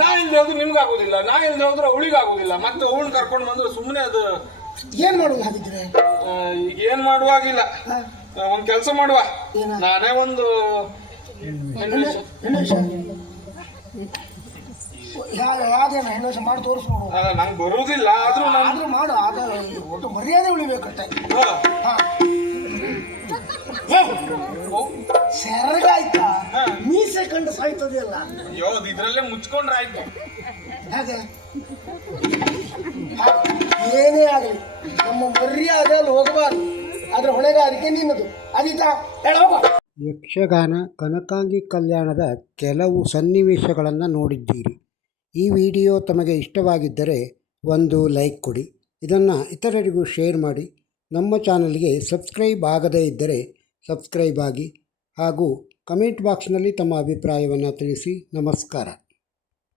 ನಾ ಇಲ್ದೆ ಹೋದ್ರೆ ನಿಮ್ಗಾಗುದಿಲ್ಲ, ನಾ ಇಲ್ದೆ ಹೋದ್ರೆ ಅವಳಿಗಾಗುದಿಲ್ಲ. ಮತ್ತೆ ಅವಳನ್ನ ಕರ್ಕೊಂಡು ಬಂದ್ರೆ ಸುಮ್ಮನೆ ಅದು ಏನ್ ಮಾಡುವ ಹಾಗಿದ್ರೆ? ಈಗ ಏನ್ ಮಾಡುವಾಗಿಲ್ಲ, ಒಂದ್ ಕೆಲಸ ಮಾಡುವ. ನಾನೇ ಒಂದು ಯಾವ್ದೇನ ಹೆಣ್ಣು ಮಾಡಿ ತೋರಿಸ್ಬೋದು. ನಂಗೆ ಬರುವುದಿಲ್ಲ, ಆದ್ರೂ ಮಾಡು. ಒಟ್ಟು ಮರ್ಯಾದೆ ಉಳಿಬೇಕಷ್ಟೇ. ಸೆರಗಾಯ್ತಾ? ಮೀಸೆ ಕಂಡು ಸಾಯ್ತದೆಯಲ್ಲ. ಅಯ್ಯೋ, ಇದ್ರಲ್ಲೇ ಮುಚ್ಕೊಂಡ್ರೆ ಆಯ್ತು. ಹಾಗೆ ಏನೇ ಆಗಲಿ ನಮ್ಮ ಮರ್ಯಾದೆ ಅಲ್ಲಿ ಹೋಗಬಾರ್ದು. ಅದ್ರ ಹೊಣೆಗಾರಿಕೆ ನಿನ್ನದು. ಅದಿತಾ ಹೇಳೋಗ. ಯಕ್ಷಗಾನ ಕನಕಾಂಗಿ ಕಲ್ಯಾಣದ ಕೆಲವು ಸನ್ನಿವೇಶಗಳನ್ನು ನೋಡಿದ್ದೀರಿ. ಈ ವಿಡಿಯೋ ತಮಗೆ ಇಷ್ಟವಾಗಿದ್ದರೆ ಒಂದು ಲೈಕ್ ಕೊಡಿ. ಇದನ್ನು ಇತರರಿಗೂ ಶೇರ್ ಮಾಡಿ. ನಮ್ಮ ಚಾನಲ್ಗೆ ಸಬ್ಸ್ಕ್ರೈಬ್ ಆಗದೇ ಇದ್ದರೆ ಸಬ್ಸ್ಕ್ರೈಬ್ ಆಗಿ ಹಾಗೂ ಕಮೆಂಟ್ ಬಾಕ್ಸ್ನಲ್ಲಿ ತಮ್ಮ ಅಭಿಪ್ರಾಯವನ್ನು ತಿಳಿಸಿ. ನಮಸ್ಕಾರ.